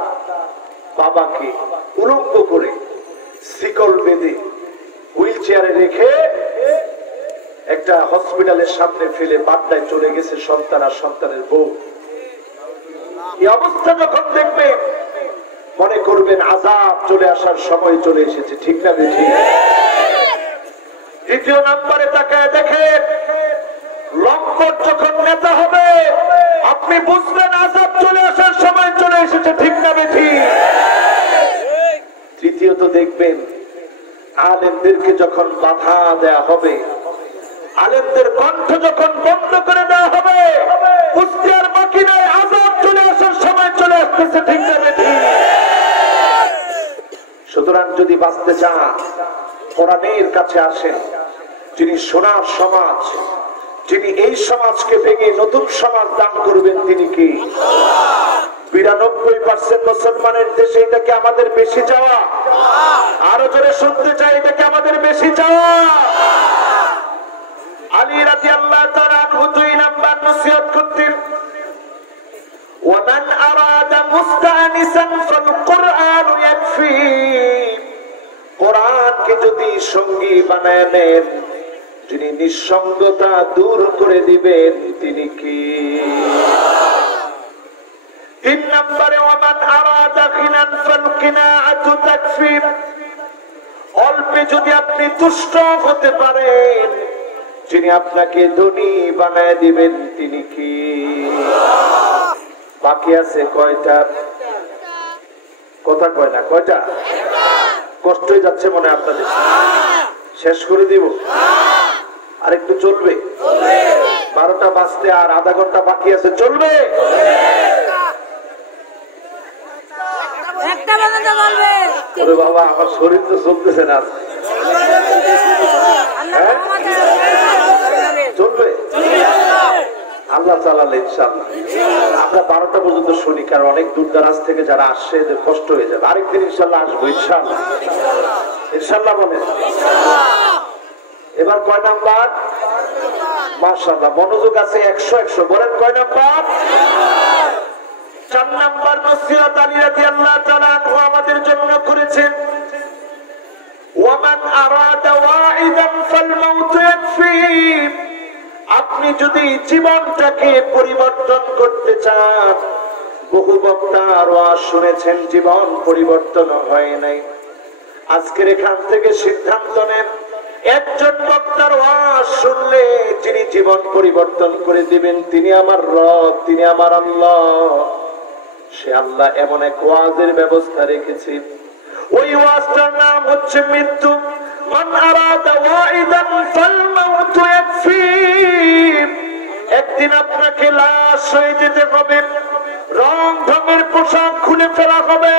বাবাকে উলঙ্গ করে শিকল বেঁধে হুইল চেয়ারে রেখে একটা হসপিটালের সামনে ফেলে বাড্ডায় চলে গেছে সন্তান আর সন্তানের বউ। এই অবস্থা যখন দেখবে মনে করবেন আযাব চলে আসার সময় চলে এসেছে, ঠিক না বেঠি? 2য় নম্বরে তাকায় দেখে, লম্পট যখন নেতা হবে, আপনি বুঝবেন আযাব চলে আসার সময় চলে এসেছে, ঠিক না বেঠি? 3য়ত দেখবেন আলেমদেরকে যখন বাধা দেয়া হবে, আলেমদের কণ্ঠ যখন বন্ধ করে দেওয়া হবে, বুঝতে আর বাকি নাই, আযাব চলে আসার সময় চলে আসতেছে, ঠিক না বেঠি? সুতরাং যদি বাঁচতে চান, কোরআনের কাছে আসেন, যিনি সোনার সমাজ, যিনি এই সমাজকে ভেঙে নতুন সমাজ দান করবেন, তিনি কি? 92% মুসলমানের দেশে এটা কি আমাদের বেশি চাওয়া? আরো জোরে শুনতে চাই, এটা কি আমাদের বেশি চাওয়া? আলী রাদিয়াল্লাহু তাআলা আনহু 2 নাম্বার নসিহত করতেন, ওয়ামান আরাদা মুস্তানিসান ফাল কুরআন ইয়াকফি, কোরআনকে যদি সঙ্গী বানায় নেন, যিনি নিঃসঙ্গতা দূর করে দিবেন তিনি কি? 3 নম্বরে ওমান আরাদা গিনান ফাল কিনাআতু তাকফি, অল্পে যদি আপনি তুষ্ট হতে পারেন যিনি আপনাকে ধনী বানায় দিবেন তিনি কি? বাকি আছে কয়টা? কথা কয় না, কয়টা? কষ্ট হয়ে যাচ্ছে মনে আপনাদের? শেষ করে দিব? আর একটু চলবে? 12টা বাজতে আর আধা ঘন্টা বাকি আছে, চলবে? ওরে বাবা, আমার শরীর তো চলতেছে না। চলবে? আল্লাহ চালালে ইনশাআল্লাহ। আমরা 12টা পর্যন্ত শুনি, কারণ অনেক দূর দারাজ থেকে যারা আসছে এদের কষ্ট হয়ে যাবে। আরেকদিন ইনশাআল্লাহ আসবো, ইনশাআল্লাহ। ইনশাআল্লাহ বলেন। এবার কয় নাম্বার? মাশাআল্লাহ, মনোযোগ আছে 100 বলেন কয় নাম্বার? 4 নাম্বার নসিহত আলী রাদিয়াল্লাহু তাআলা আনহু আমাদের জন্য করেছেন, ওয়ামান আরাদা ওয়াইদান ফাল মাউত ইয়াকফি, আপনি যদি জীবনটাকে পরিবর্তন করতে চান, বহু বক্তার ওয়াজ শুনেছেন, জীবন পরিবর্তন হয় নাই। আজকের এখান থেকে সিদ্ধান্ত নেন, একজন বক্তার ওয়াজ শুনলে যিনি জীবন পরিবর্তন করে দিবেন তিনি আমার রব, তিনি আমার আল্লাহ। সে আল্লাহ এমন এক ওয়াজের ব্যবস্থা রেখেছে, ওই ওয়াজটার নাম হচ্ছে মৃত্যু। মান আরাদা ওয়াইদান ফাল মাউত ইয়াকফি, একদিন আপনাকে লাশ হয়ে যেতে হবে, রং ঢঙের পোশাক খুলে ফেলা হবে,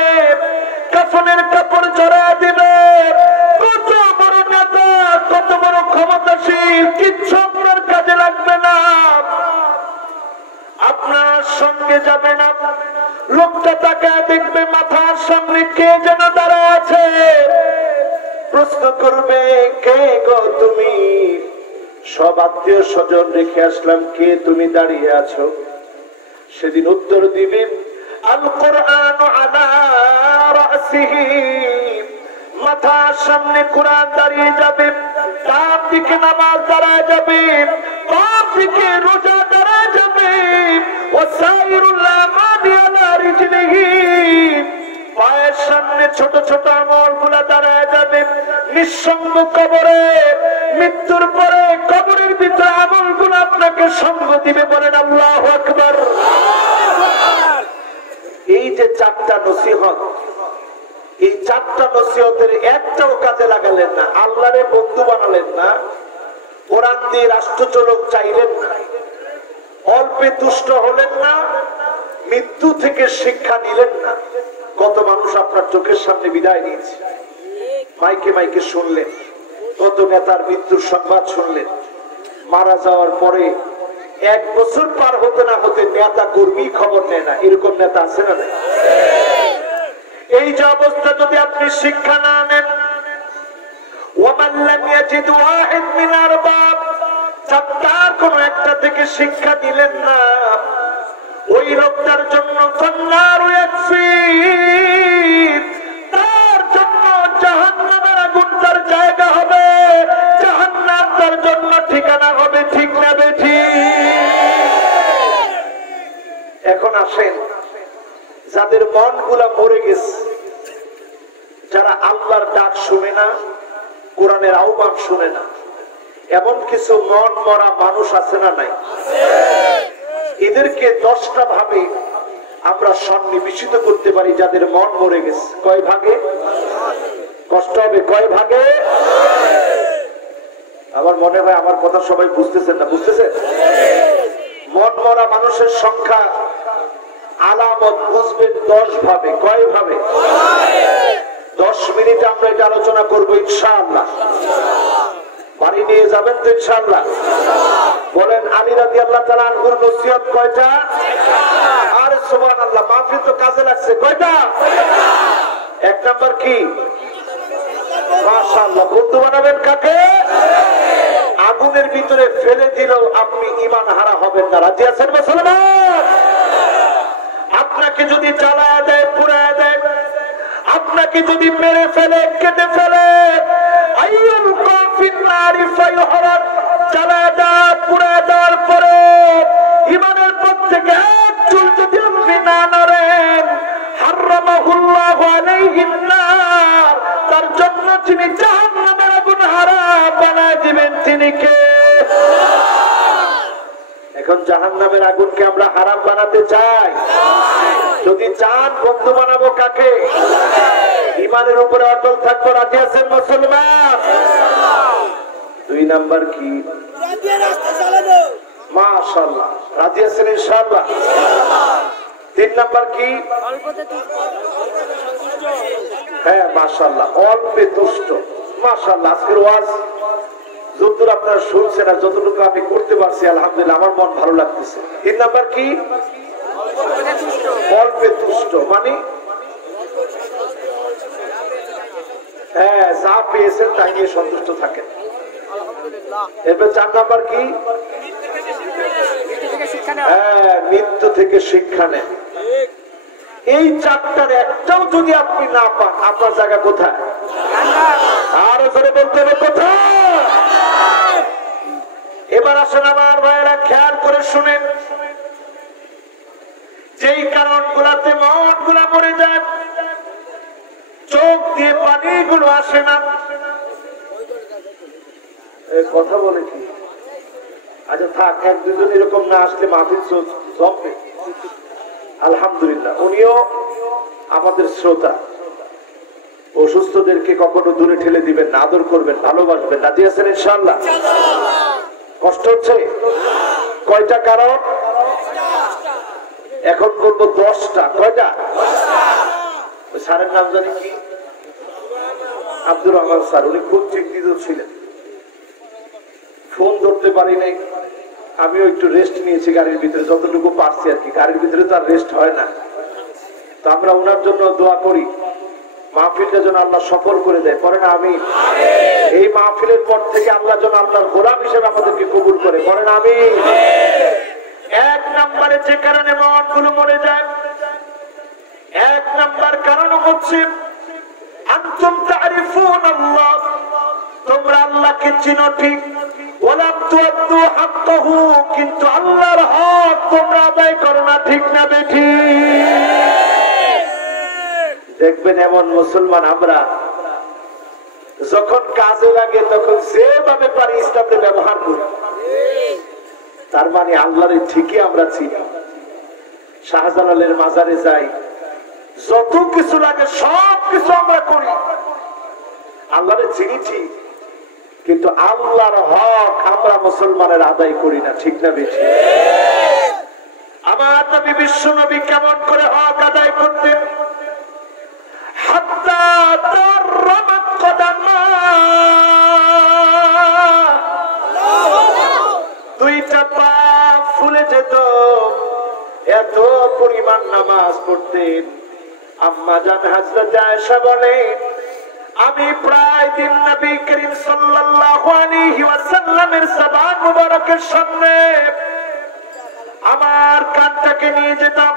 কাফনের কাপড় জড়ায় দিবে। কত বড় নেতা, কত বড় ক্ষমতাশীল, কিচ্ছু আপনার কাজে লাগবে না, আপনার সঙ্গে যাবে না। লোকটা তাকায় দেখবে মাথার সামনে কে যেন দাঁড়ায় আছে, প্রশ্ন করবে কে গো তুমি? সব আত্মীয় স্বজন রেখে আসলাম, কে তুমি দাঁড়িয়ে আছো? সেদিন উত্তর দিবে আল কোরআন আলা রাসিহি, মাথার সামনে কোরআন দাঁড়িয়ে যাবে, ডান দিকে নামাজ দাঁড়ায় যাবে, বাম দিকে রোজা দাঁড়ায় যাবে, ওয়াসাইরুল আমালি আলা রিজলিহি, পায়ের সামনে ছোট ছোট আমলগুলো দাঁড়ায় যাবে। নিঃসঙ্গ কবরে, মৃত্যুর পরে কবরের ভিতরে আমলগুলো আপনাকে সঙ্গ দিবে। বলেন আল্লাহু আকবার। এই যে 4টা নসিহত, এই 4টা নসিহতের একটাও কাজে লাগালেন না, আল্লাহরে বন্ধু বানালেন না, কোরআন দিয়ে রাষ্ট্র চলক চাইলেন না, অল্পে তুষ্ট হলেন না, মৃত্যু থেকে শিক্ষা নিলেন না। কত মানুষ আপনার চোখের সামনে বিদায় নিয়েছে, মাইকে মাইকে শুনলেন, কত নেতার মৃত্যুর সংবাদ শুনলেন। মারা যাওয়ার পরে 1 বছর পার হতে না হতে নেতা কর্মী খবর নেয় না, এরকম নেতা আছে না? এই যে অবস্থা যদি আপনি শিক্ষা না নেন, ওয়ামান লাম ইয়াজিদ ওয়াহিদ মিন আরবাব, 4টার কোন একটা থেকে শিক্ষা নিলেন না, ওই লোকটার জন্য ফান্নারু ইয়াকফি, তার জন্য জাহান্নামের আগুন তার জায়গা হবে, জাহান্নাম তার জন্য ঠিকানা হবে। ঠিক না বেঠিক? এখন আসেন, যাদের মন গুলা মরে গেছে, যারা আল্লাহর ডাক শুনে না, কোরআনের আহ্বান শুনে না, এমন কিছু মন মরা মানুষ আছে না নাই? এদেরকে 10টা ভাবে আমরা সন্নিবেশিত করতে পারি, যাদের মন মরে গেছে। কয় ভাগে? কষ্ট হবে কয় ভাগে? আমার মনে হয় আমার কথা সবাই বুঝতেছেন না? বুঝতেছেন? মন মরা মানুষের সংখ্যা আলামত বুঝবেন 10 ভাবে। কয় ভাবে? 10 মিনিটে আমরা এটা আলোচনা করবো ইনশাআল্লাহ। বাড়ি নিয়ে যাবেন তো ইনশাআল্লাহ? বলেন আলী রাদিয়াল্লাহু তাআলা আনহুর নসিহত কয়টা? আরে সুবহানাল্লাহ, মাহফিল তো কাজে লাগছে। কয়টা? 1 নাম্বার কি? মাশাআল্লাহ। বন্ধু বানাবেন কাকে? আগুনের ভিতরে ফেলে দিলেও আপনি ঈমান হারা হবেন না। রাজি আছেন মুসলমান? আপনাকে যদি জ্বালায় দেয়, পুড়ায় দেয়, আপনাকে যদি মেরে ফেলে, কেটে ফেলে, আইয়ুল কাফির নারি ফায়ুহরাক, জ্বালায় দেওয়া পুড়ায় দেওয়ার পরে ইমানের পথ থেকে এক চুল যদি আপনি না নড়েন, হারামাহুল্লাহু আলাইহিন নার, তার জন্য যিনি জাহান্নামের আগুন হারাম বানায় দিবেন তিনি কে? এখন জাহান্নামের আগুনকে আমরা হারাম বানাতে চাই? যদি চান বন্ধু বানাবো কাকে? ইমানের উপরে অটল থাকবো। রাজি আছেন মুসলমান? 2 নাম্বার কি? মাশাআল্লাহ। রাজি আছেন ইনশাআল্লাহ? 3 নাম্বার কি? হ্যাঁ মাশাআল্লাহ, অল্পে তুষ্ট। মাশাআল্লাহ, আজকের ওয়াজ যতদূর আপনারা শুনছেন আর যতটুকু আমি করতে পারছি আলহামদুলিল্লাহ আমার মন ভালো লাগতেছে। 3 নাম্বার কি? অল্পে তুষ্ট, মানে হ্যাঁ যা পেয়েছেন তাই নিয়ে সন্তুষ্ট থাকেন। এরপর 4 নাম্বার কি? হ্যাঁ, মৃত্যু থেকে শিক্ষা নেন। এই 4টার একটাও যদি আপনি না পান, আপনার জায়গা কোথায়? আরো জোরে বলতে হবে কোথায়? এবার আসেন আমার ভাইয়েরা, খেয়াল করে শুনেন। যেই কারণগুলাতে মনগুলা মরে যায়, চোখ দিয়ে পানিগুলো আসে না, কথা বলে কি? আচ্ছা থাক, 1-2 জন এরকম না আসলে মাহফিল জমবে। আলহামদুলিল্লাহ, উনিও আমাদের শ্রোতা। অসুস্থদেরকে কখনো দূরে ঠেলে দিবেন না, আদর করবেন, ভালোবাসবেন। রাজি আছেন ইনশাআল্লাহ? কষ্ট হচ্ছে? কয়টা কারণ? এখন বলবো 10টা। কয়টা? স্যারের নাম জানি কি? আব্দুর রহমান স্যার। উনি খুব চিন্তিত ছিলেন, ফোন ধরতে পারি নাই। আমিও একটু রেস্ট নিয়েছি গাড়ির ভিতরে, যতটুকু পারছি আর কি। গাড়ির ভিতরে তো আর রেস্ট হয় না। তো আমরা ওনার জন্য দোয়া করি, মাহফিলটা যেন আল্লাহ সফল করে দেয়। পরে না আমি এই মাহফিলের পর থেকে আল্লাহ যেন আল্লাহর গোলাম হিসেবে আমাদেরকে কবুল করে। পরে না আমি 1 নম্বরে যে কারণে মনগুলো মরে যায়, 1 নম্বর কারণ হচ্ছে আনতুম তারিফুন আল্লাহ, তোমরা আল্লাহকে চিনো ঠিক, ওয়ালাম তুআদ্দু হাক্কাহু, কিন্তু আল্লাহর হক তোমরা আদায় করো না। ঠিক না বেঠিক? দেখবেন এমন মুসলমান আমরা যখন কাজে লাগে তখন যেভাবে পারি ইসলামকে ব্যবহার করি, তার মানে আল্লাহরে ঠিকই আমরা চিনি। শাহজালালের মাজারে যাই, যত কিছু লাগে সব কিছু আমরা করি, আল্লাহরে চিনি ঠিক, কিন্তু আল্লাহর হক আমরা মুসলমানের আদায় করি না। ঠিক না বেঠিক? আমার নবী বিশ্ব নবী কেমন করে হক আদায় করতেন? হাত্তা তারামাত কদামা, 2টা পা ফুলে যেত, এত পরিমাণ নামাজ পড়তেন। আম্মা জান হযরত আয়েশা বলেন, আমি প্রায় দিন নবী করিম সাল্লাল্লাহু আলাইহি ওয়াসাল্লামের জবান মুবারকের সামনে আমার কানটাকে নিয়ে যেতাম।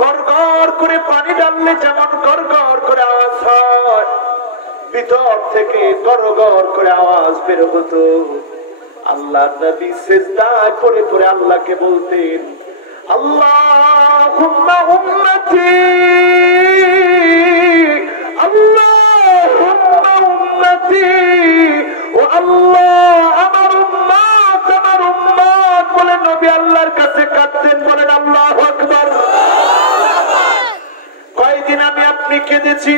গড়গড় করে পানি ঢাললে যেমন গড়গড় করে আওয়াজ হয়, ভিতর থেকে গড়গড় করে আওয়াজ বের হতো। আল্লাহ নবী সিজদায় পড়ে পড়ে আল্লাহকে বলতেন, আল্লাহুম্মা উম্মতি, আল্লাহুম্মা উম্মতি, ও আল্লাহ আমার উম্মত, আমার উম্মত বলে নবী আল্লাহর কাছে কাঁদতেন। বলেন আল্লাহু আকবার। কয়দিন আমি আপনি কেঁদেছি,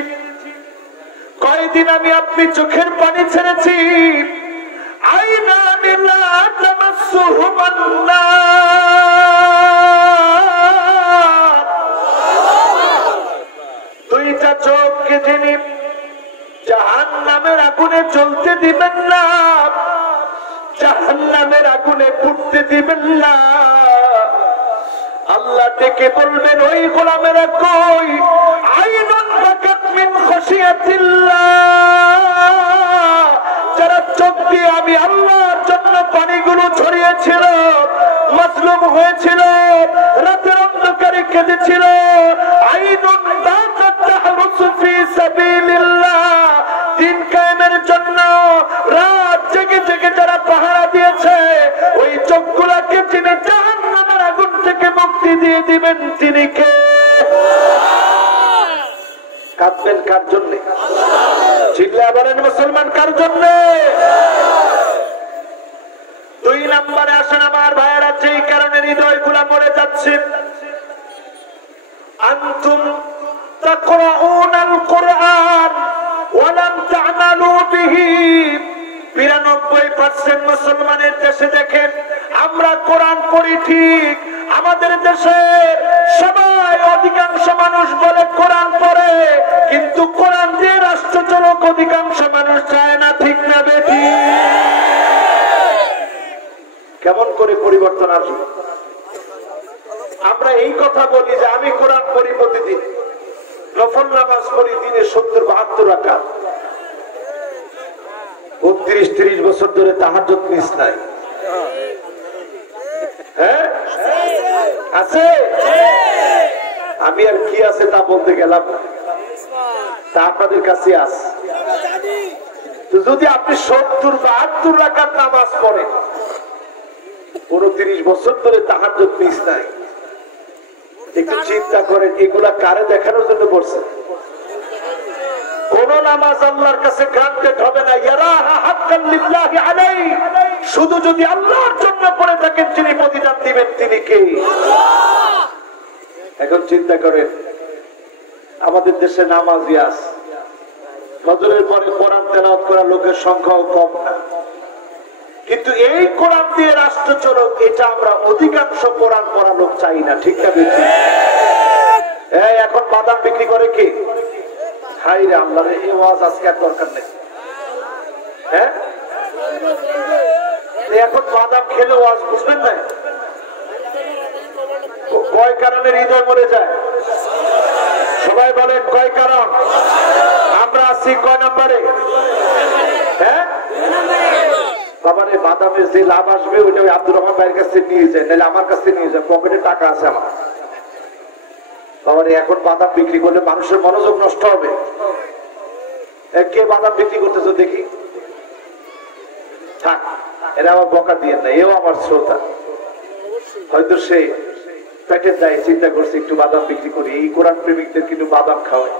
কয়দিন আমি আপনি চোখের পানি ছেড়েছি। আইনা লা তামাসসুহুমান নার, 2টা চোখকে যিনি জাহান্নামের আগুনে জ্বলতে দিবেন না, জাহান্নামের আগুনে পুড়তে দিবেন না। আল্লাহ থেকে বলবেন, ওই গোলামেরা কই? আইনুন বাকাত মিন খাশিয়াতিল্লাহ, যারা চোখ দিয়ে আমি আল্লাহর জন্য পানিগুলো ছড়িয়েছিল, মাসলুম হয়েছিল, রাতের অন্ধকারে কেঁদেছিল। আইনুন বাকাত তাহরুসু ফি সাবিলিল্লাহ, দিন কায়েমের জন্য রাত জেগে জেগে যারা পাহারা পরিপতি দিয়ে দিবেন তিনি কে? কাঁদবেন কার জন্য? চিল্লায়া বলেন মুসলমান কার জন্য? 2 নম্বরে আসেন আমার ভাইয়েরা, যেই কারণে হৃদয়গুলা মরে যাচ্ছে। আনতুম তাকরাউনাল কুরআন ওয়া লাম তা'মালু বিহি। 92% মুসলমানের দেশে দেখেন আমরা কোরআন পড়ি ঠিক, আমাদের দেশে সবাই অধিকাংশ মানুষ বলে কোরআন পড়ে, কিন্তু কোরআন দিয়ে রাষ্ট্র চলক অধিকাংশ মানুষ চায় না, ঠিক না বেঠি? কেমন করে পরিবর্তন আসবে? আমরা এই কথা বলি যে আমি কোরআন পড়ি প্রতিদিন, নফল নামাজ পড়ি দিনে 70-72 রাকাত, 29-30 বছর ধরে তাহাজ্জুদ মিস নাই। হ্যাঁ আছে? আমি আর কি আছে তা বলতে গেলাম, তা আপনাদের কাছে আছে। তো যদি আপনি 70-72 রাকাত নামাজ পড়েন, 29 বছর ধরে তাহাজ্জুদ মিস নাই, একটু চিন্তা করেন এগুলা কারে দেখানোর জন্য পড়ছেন? কোন নামাজ আল্লাহর কাছে গ্রান্টেড হবে না। ইয়ারাহা হাক্কান লিল্লাহি আলাইহি, শুধু যদি আল্লাহর জন্য পড়ে থাকেন যিনি প্রতিদান দিবেন তিনি কে? আল্লাহ। এখন চিন্তা করেন আমাদের দেশে নামাজি আছে, ফজরের পরে কোরআন তেলাওয়াত করা লোকের সংখ্যাও কম না, কিন্তু এই কোরআন দিয়ে রাষ্ট্র চলক এটা আমরা অধিকাংশ কোরআন পড়া লোক চাই না, ঠিক না বেশি? এখন বাদাম বিক্রি করে কে? হাই রে আল্লাহ রে, এই ওয়াজ আজকে আর দরকার নেই। হ্যাঁ এখন বাদাম খেলে ওয়াজ বুঝবেন না? কয় কারণে হৃদয় মরে যায়? সবাই বলেন কয় কারণ? আমরা আছি কয় নম্বরে? হ্যাঁ বাবারে, বাদামের যে লাভ আসবে ওইটা ওই আব্দুর রহমান ভাইয়ের কাছে নিয়ে যায়, নাহলে আমার কাছে নিয়ে যায়, পকেটে টাকা আছে আমার। বাবারে এখন বাদাম বিক্রি করলে মানুষের মনোযোগ নষ্ট হবে। কে বাদাম বিক্রি করতেছো দেখি? থাক, এরা আমার বকা দিয়ে না, এও আমার শ্রোতা, হয়তো সে পেটের দায়ে চিন্তা করছে একটু বাদাম বিক্রি করি, এই কোরআন প্রেমিকদের কিন্তু বাদাম খাওয়ায়।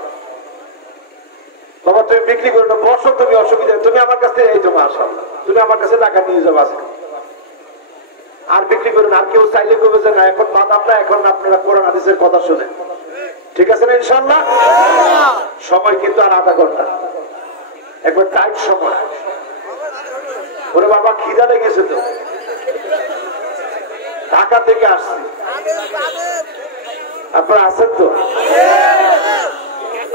বাবা তুমি বিক্রি করো না, বসো, তুমি অসুবিধা, তুমি আমার কাছে এই তো মাশাআল্লাহ, তুমি আমার কাছে টাকা নিয়ে যাবো আজকে, আর বিক্রি করুন। আর কেউ চাইলে করবে যে না এখন বাদাম না, এখন আপনারা কোরআন হাদিসের কথা শুনেন, ঠিক আছে না ইনশাআল্লাহ? সময় কিন্তু আর আধা ঘন্টা, একবার টাইট সময়। ওরে বাবা খিদা লেগেছে তো, ঢাকা থেকে আসছি, আপনারা আছেন তো?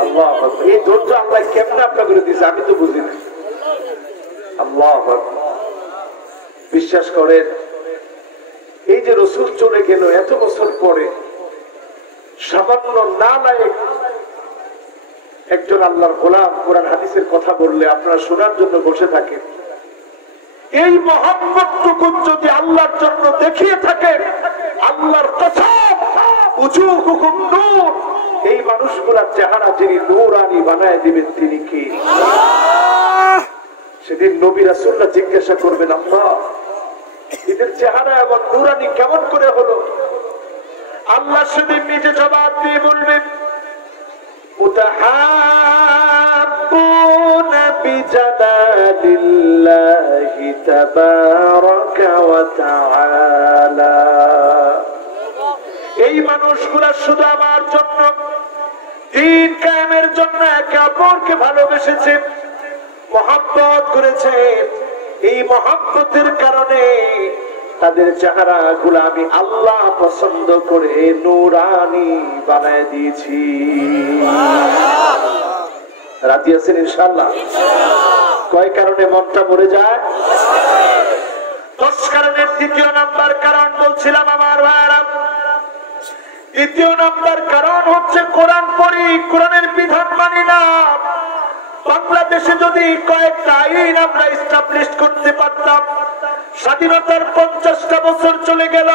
আল্লাহ, এই ধৈর্য আল্লাহ কেমনে আপনার করে দিয়েছে আমি তো বুঝি না। আল্লাহ, বিশ্বাস করেন এই যে রাসূল চলে গেল এত বছর পরে, সামান্য নালায়েক একজন আল্লাহর গোলাম কোরআন হাদিসের কথা বললে আপনারা শোনার জন্য বসে থাকেন। এই মহব্বতটুকু যদি আল্লাহর জন্য দেখিয়ে থাকেন, আল্লাহর কসম উজুহুহুম নূর, এই মানুষগুলোর চেহারা যিনি নূরানি বানায় দিবেন তিনি কে? আল্লাহ। সেদিন নবী রাসূলরা জিজ্ঞাসা করবেন, আল্লাহ এদের চেহারা এমন নূরানি কেমন করে হলো? আল্লাহ সেদিন নিজে জবাব দিয়ে বলবেন, মুতাহাব্বুনা বিজালালিল্লাহি তাবারাকা ওয়া তাআলা। এই মানুষগুলা শুধু আমার জন্য, দ্বীন কায়েমের জন্য একে অপরকে ভালোবেসেছে, মহব্বত করেছে। এই মহব্বতের কারণে তাদের চেহারা গুলা আমি আল্লাহ পছন্দ করে নূরানি বানায় দিয়েছি। রাজি আছেন ইনশাআল্লাহ? কয় কারণে মনটা মরে যায়? 10 কারণের দ্বিতীয় নাম্বার কারণ বলছিলাম আমার ভাইরা। দ্বিতীয় নাম্বার কারণ হচ্ছে কোরআন পড়ি, কোরআনের বিধান মানি না। বাংলাদেশে যদি কয়েকটা আইন আমরা এস্টাবলিশ করতে পারতাম, স্বাধীনতার 50টা বছর চলে গেল,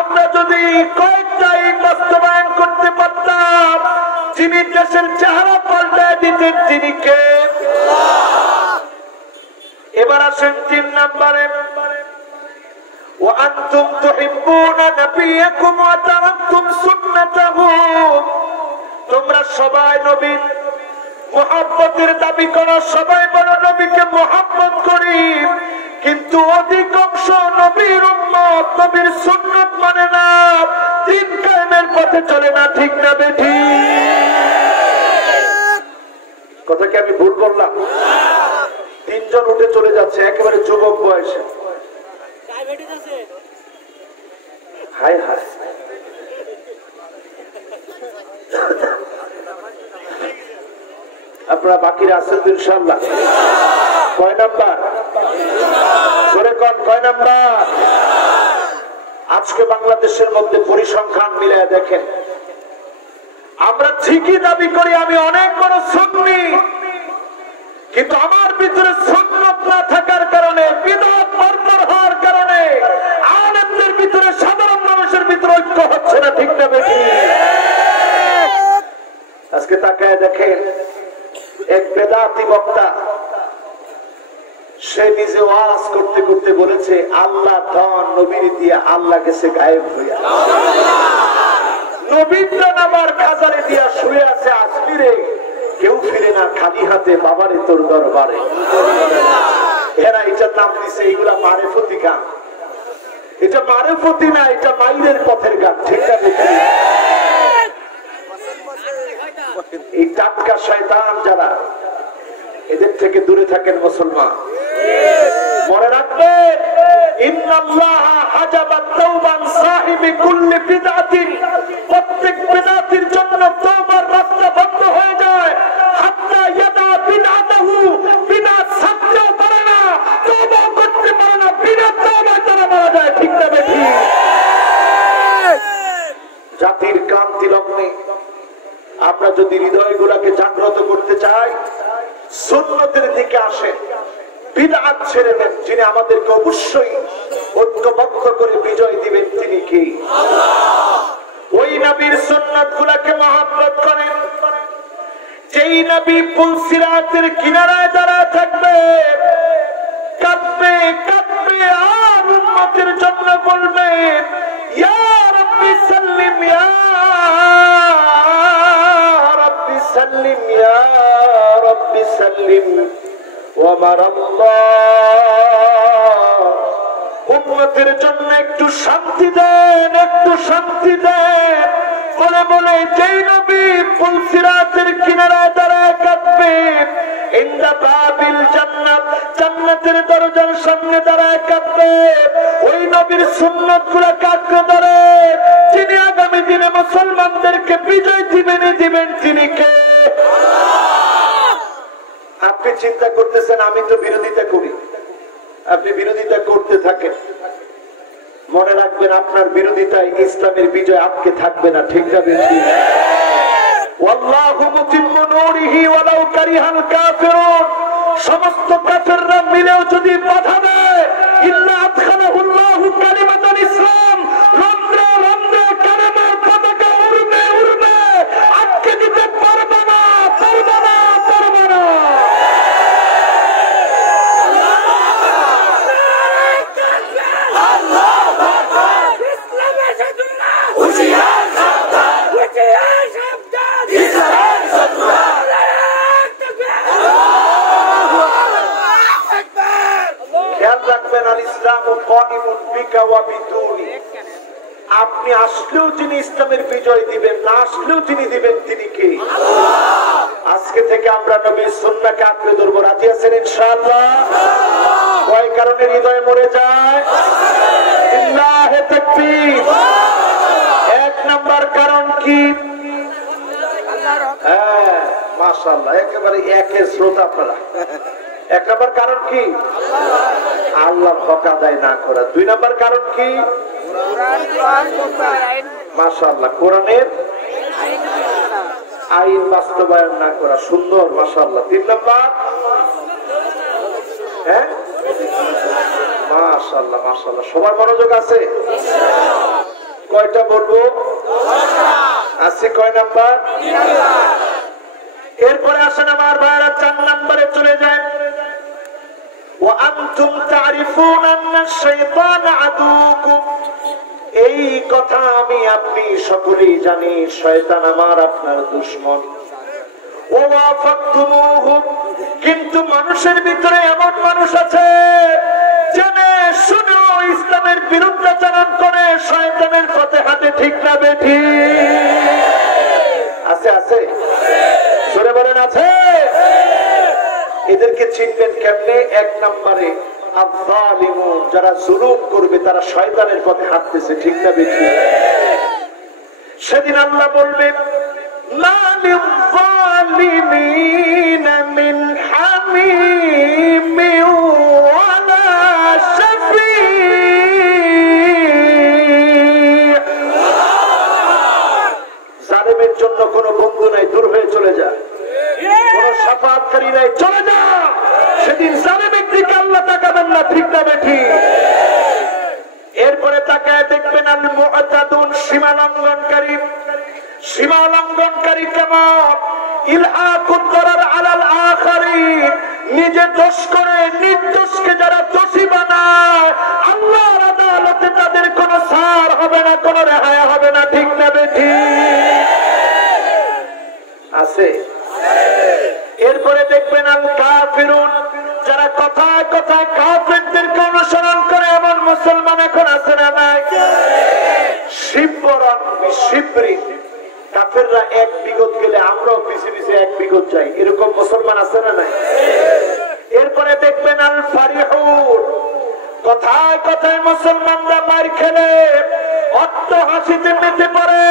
আমরা যদি কয়েকটা আইন বাস্তবায়ন করতে পারতাম, যিনি দেশের চেহারা পাল্টায় দিতেন তিনি কে? এবার আসেন 3 নম্বরে, وأنتم تحبون نبيكم وتركتم سنته তোমরা সবাই নবীর মুহাব্বতের দাবি করো, সবাই বলো নবীকে মুহাব্বত করি, কিন্তু অধিকাংশ নবীর উম্মত নবীর সুন্নাত মানে না, দিন কায়েমের পথে চলে না। ঠিক না বেঠিক? কথা কি আমি ভুল বললাম? তিনজন উঠে চলে যাচ্ছে একেবারে যুবক বয়সে। হায় হায়, আপনারা বাকিরা আছেন তো ইনশাআল্লাহ? কয় নাম্বার? জোরে কোন কয় নাম্বার? আজকে বাংলাদেশের মধ্যে পরিসংখ্যান মিলায় দেখেন, আমরা ঠিকই দাবি করি আমি অনেক বড় সুন্নি, কিন্তু আমার ভিতরে সুন্নাত না থাকার কারণে, বিদআত ভরপুর হওয়ার কারণে আলেমদের ভিতরে, সাধারণ মানুষের ভিতরে ঐক্য হচ্ছে না। ঠিক না বেঠিক? আজকে তাকায় দেখেন, এক বেদাতি বক্তা সে নিজে ওয়াজ করতে করতে বলেছে আল্লাহ ধন নবীর দিয়া আল্লাহ গেছে গায়েব হইয়া, নবীর আবার খাজারে দিয়া শুয়ে আছে আসলিরে, কেউ ফিরে না খালি হাতে বাবারে তোর দরবারে। এরা এটার নাম দিছে এইগুলা মারেফতি গান। এটা মারেফতি না, এটা মাইরের পথের গান। ঠিক আছে? এই টাটকা শয়তান যারা, এদের থেকে দূরে থাকেন মুসলমান। মনে রাখবে, ইন্নাল্লাহ হাজাবা তাওবান সাহিবি কুল্লি বিদআতিন, প্রত্যেক বিদআতির জন্য তওবার রাস্তা বন্ধ হয়ে যায়। হাত্তা ইয়াদা বিদআতাহু, বিদআত ছাড়তেও পারে না, তওবা করতে পারে না, বিদআত তওবায় তারা মারা যায়। ঠিক না বেঠিক? জাতির ক্রান্তি লগ্নে আমরা যদি হৃদয়গুলোকে জাগ্রত করতে চাই, সুন্নতের দিকে আসেন, বিদআত ছেড়ে দেন। যিনি আমাদেরকে অবশ্যই ঐক্যবদ্ধ করে বিজয় দিবেন তিনি কি? আল্লাহ। ওই নবীর সুন্নাতগুলোকে মহব্বত করেন, যেই নবী পুল সিরাতের কিনারায় দাঁড়ায় থাকবে, কাঁদবে কাঁদবে আর উম্মতের জন্য বলবে ইয়া রাব্বি সাল্লিম, ইয়া রাব্বি সাল্লিম, ইয়া রাব্বি সাল্লিম ওয়া আল্লাহ। উম্মতের জন্য একটু শান্তি দেন, একটু শান্তি দেন বলে বলে যেই নবী পুল সিরাতের কিনারায় দাঁড়ায় কাঁদবে, ইনদা বাবিল জান্নাত, জান্নাতের দরজার সামনে দাঁড়ায় কাঁদবে, ওই নবীর সুন্নাতগুলো কাঁদতে ধরে, যিনি আগামী দিনে মুসলমানদেরকে বিজয় দিবেন তিনি কে? আপনি চিন্তা করতেছেন আমি তো বিরোধিতা করি, আপনি বিরোধিতা করতে থাকেন, মনে রাখবেন আপনার বিরোধিতায় ইসলামের বিজয় আটকে থাকবে না। ঠিক না বেঠিক? ওয়াল্লাহু মুতিম্মু নূরিহি ওয়ালাউ কারিহাল কাফিরুন, সমস্ত কাফেররা মিলেও যদি বাধা দেয়, ইল্লা আদখালাহুল্লাহু কালিমাতাল ইসলাম, রন্ধ্রে রন্ধ্রে কালেমার পতাকা উড়বে উড়বে, আটকে দিতে পারবে না, পারবে না, পারবে না। আপনি আসলেও যিনি ইসলামের বিজয় দিবেন, না আসলেও যিনি দিবেন তিনি কে? আজকে থেকে আমরা নবীর সুন্নাহকে আঁকড়ে ধরবো। রাজি আছেন ইনশাআল্লাহ? কয় কারণে হৃদয় মরে যায়? লিল্লাহি তাকবীর। এক নাম্বার কারণ কি? হ্যাঁ মাশাআল্লাহ, একেবারে একের শ্রোতা আপনারা। এক নাম্বার কারণ কি? আল্লাহর হক আদায় না করা। দুই নাম্বার কারণ কি? মাশাআল্লাহ, কোরআনের আইন বাস্তবায়ন না করা। সুন্দর, মাশাআল্লাহ। তিন নাম্বার, হ্যাঁ মাশাআল্লাহ মাশাআল্লাহ, সবার মনোযোগ আছে? কয়টা বলবো? আছে। কয় নাম্বার? এরপরে আসেন আমার ভাইরা, 4 নম্বরে চলে যায়। ওয়া আনতুম তা'রিফুনা আন্না আশ-শাইতানা আদুকুম, এই কথা আমি আপনি সকলেই জানি, শয়তান আমার আপনার দুশমন। ওয়া ওয়াফাকতুমুহু, কিন্তু মানুষের ভিতরে এমন মানুষ আছে জেনে শুনে ইসলামের বিরুদ্ধাচরণ করে, শয়তানের পথে হাঁটে, ঠিক না বেঠিক? আছে আছে, জোরে বলেন আছে। এদেরকে চিনবেন কেমনে? এক নম্বরে আয-যালিমুন, যারা জুলুম করবে তারা শয়তানের পথে হাঁটতেছে, ঠিক না বেঠিক? সেদিন আল্লাহ বলবে মা লিয-যালিমিনা মিন হামিমিন ওয়ালা শাফী', জালেমের জন্য কোনো বন্ধু নাই, দূর হয়ে চলে যা। কোন শাফাআতকারী নাই, চলে যা। সেদিন জালেমের দিকে আল্লাহ তাকাবেন না, ঠিক না বেঠিক? এরপরে তাকায় দেখবেন আল মুআতাদুন, সীমা লঙ্ঘনকারী। সীমা লঙ্ঘনকারী কেমন? ইলহাকুদ দারার আলাল আখারিন, নিজে দোষ করে নির্দোষকে যারা দোষী বানায়, আল্লাহর আদালতে তাদের কোনো ছাড় হবে না, কোনো রেহাই হবে না, ঠিক না বেঠিক? আছে। এরপরে দেখবেন আল কাফিরুন, যারা কথায় কথায় কাফেরদেরকে অনুসরণ করে, এমন মুসলমান এখন আছে না নাই? শিবরণ বিশিবরিন, কাফেররা এক বিগত গেলে আমরাও পিছে পিছে এক বিগত যাই, এরকম মুসলমান আছে না নাই? এরপরে দেখবেন আল ফারিহুন, কথায় কথায় মুসলমানরা মার খেলে অট্ট হাসিতে মেতে পারে,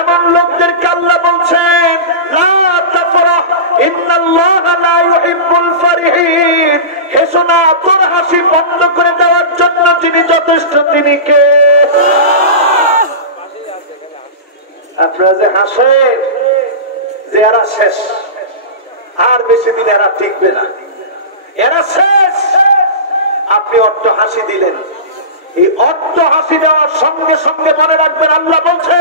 এমন লোকদেরকে আল্লাহ বলছেন লা তাফরাহ ইন্নাল্লাহা লা ইউহিব্বুল ফারিহিন, হেসো না, তোর হাসি বন্ধ করে দেওয়ার জন্য যিনি যথেষ্ট, তিনি কে? আপনারা যে হাসেন যে এরা শেষ, আর বেশি দিন এরা টিকবে না, এরা শেষ, আপনি অট্ট হাসি দিলেন। এই অট্ট হাসি দেওয়ার সঙ্গে সঙ্গে মনে রাখবেন আল্লাহ বলছে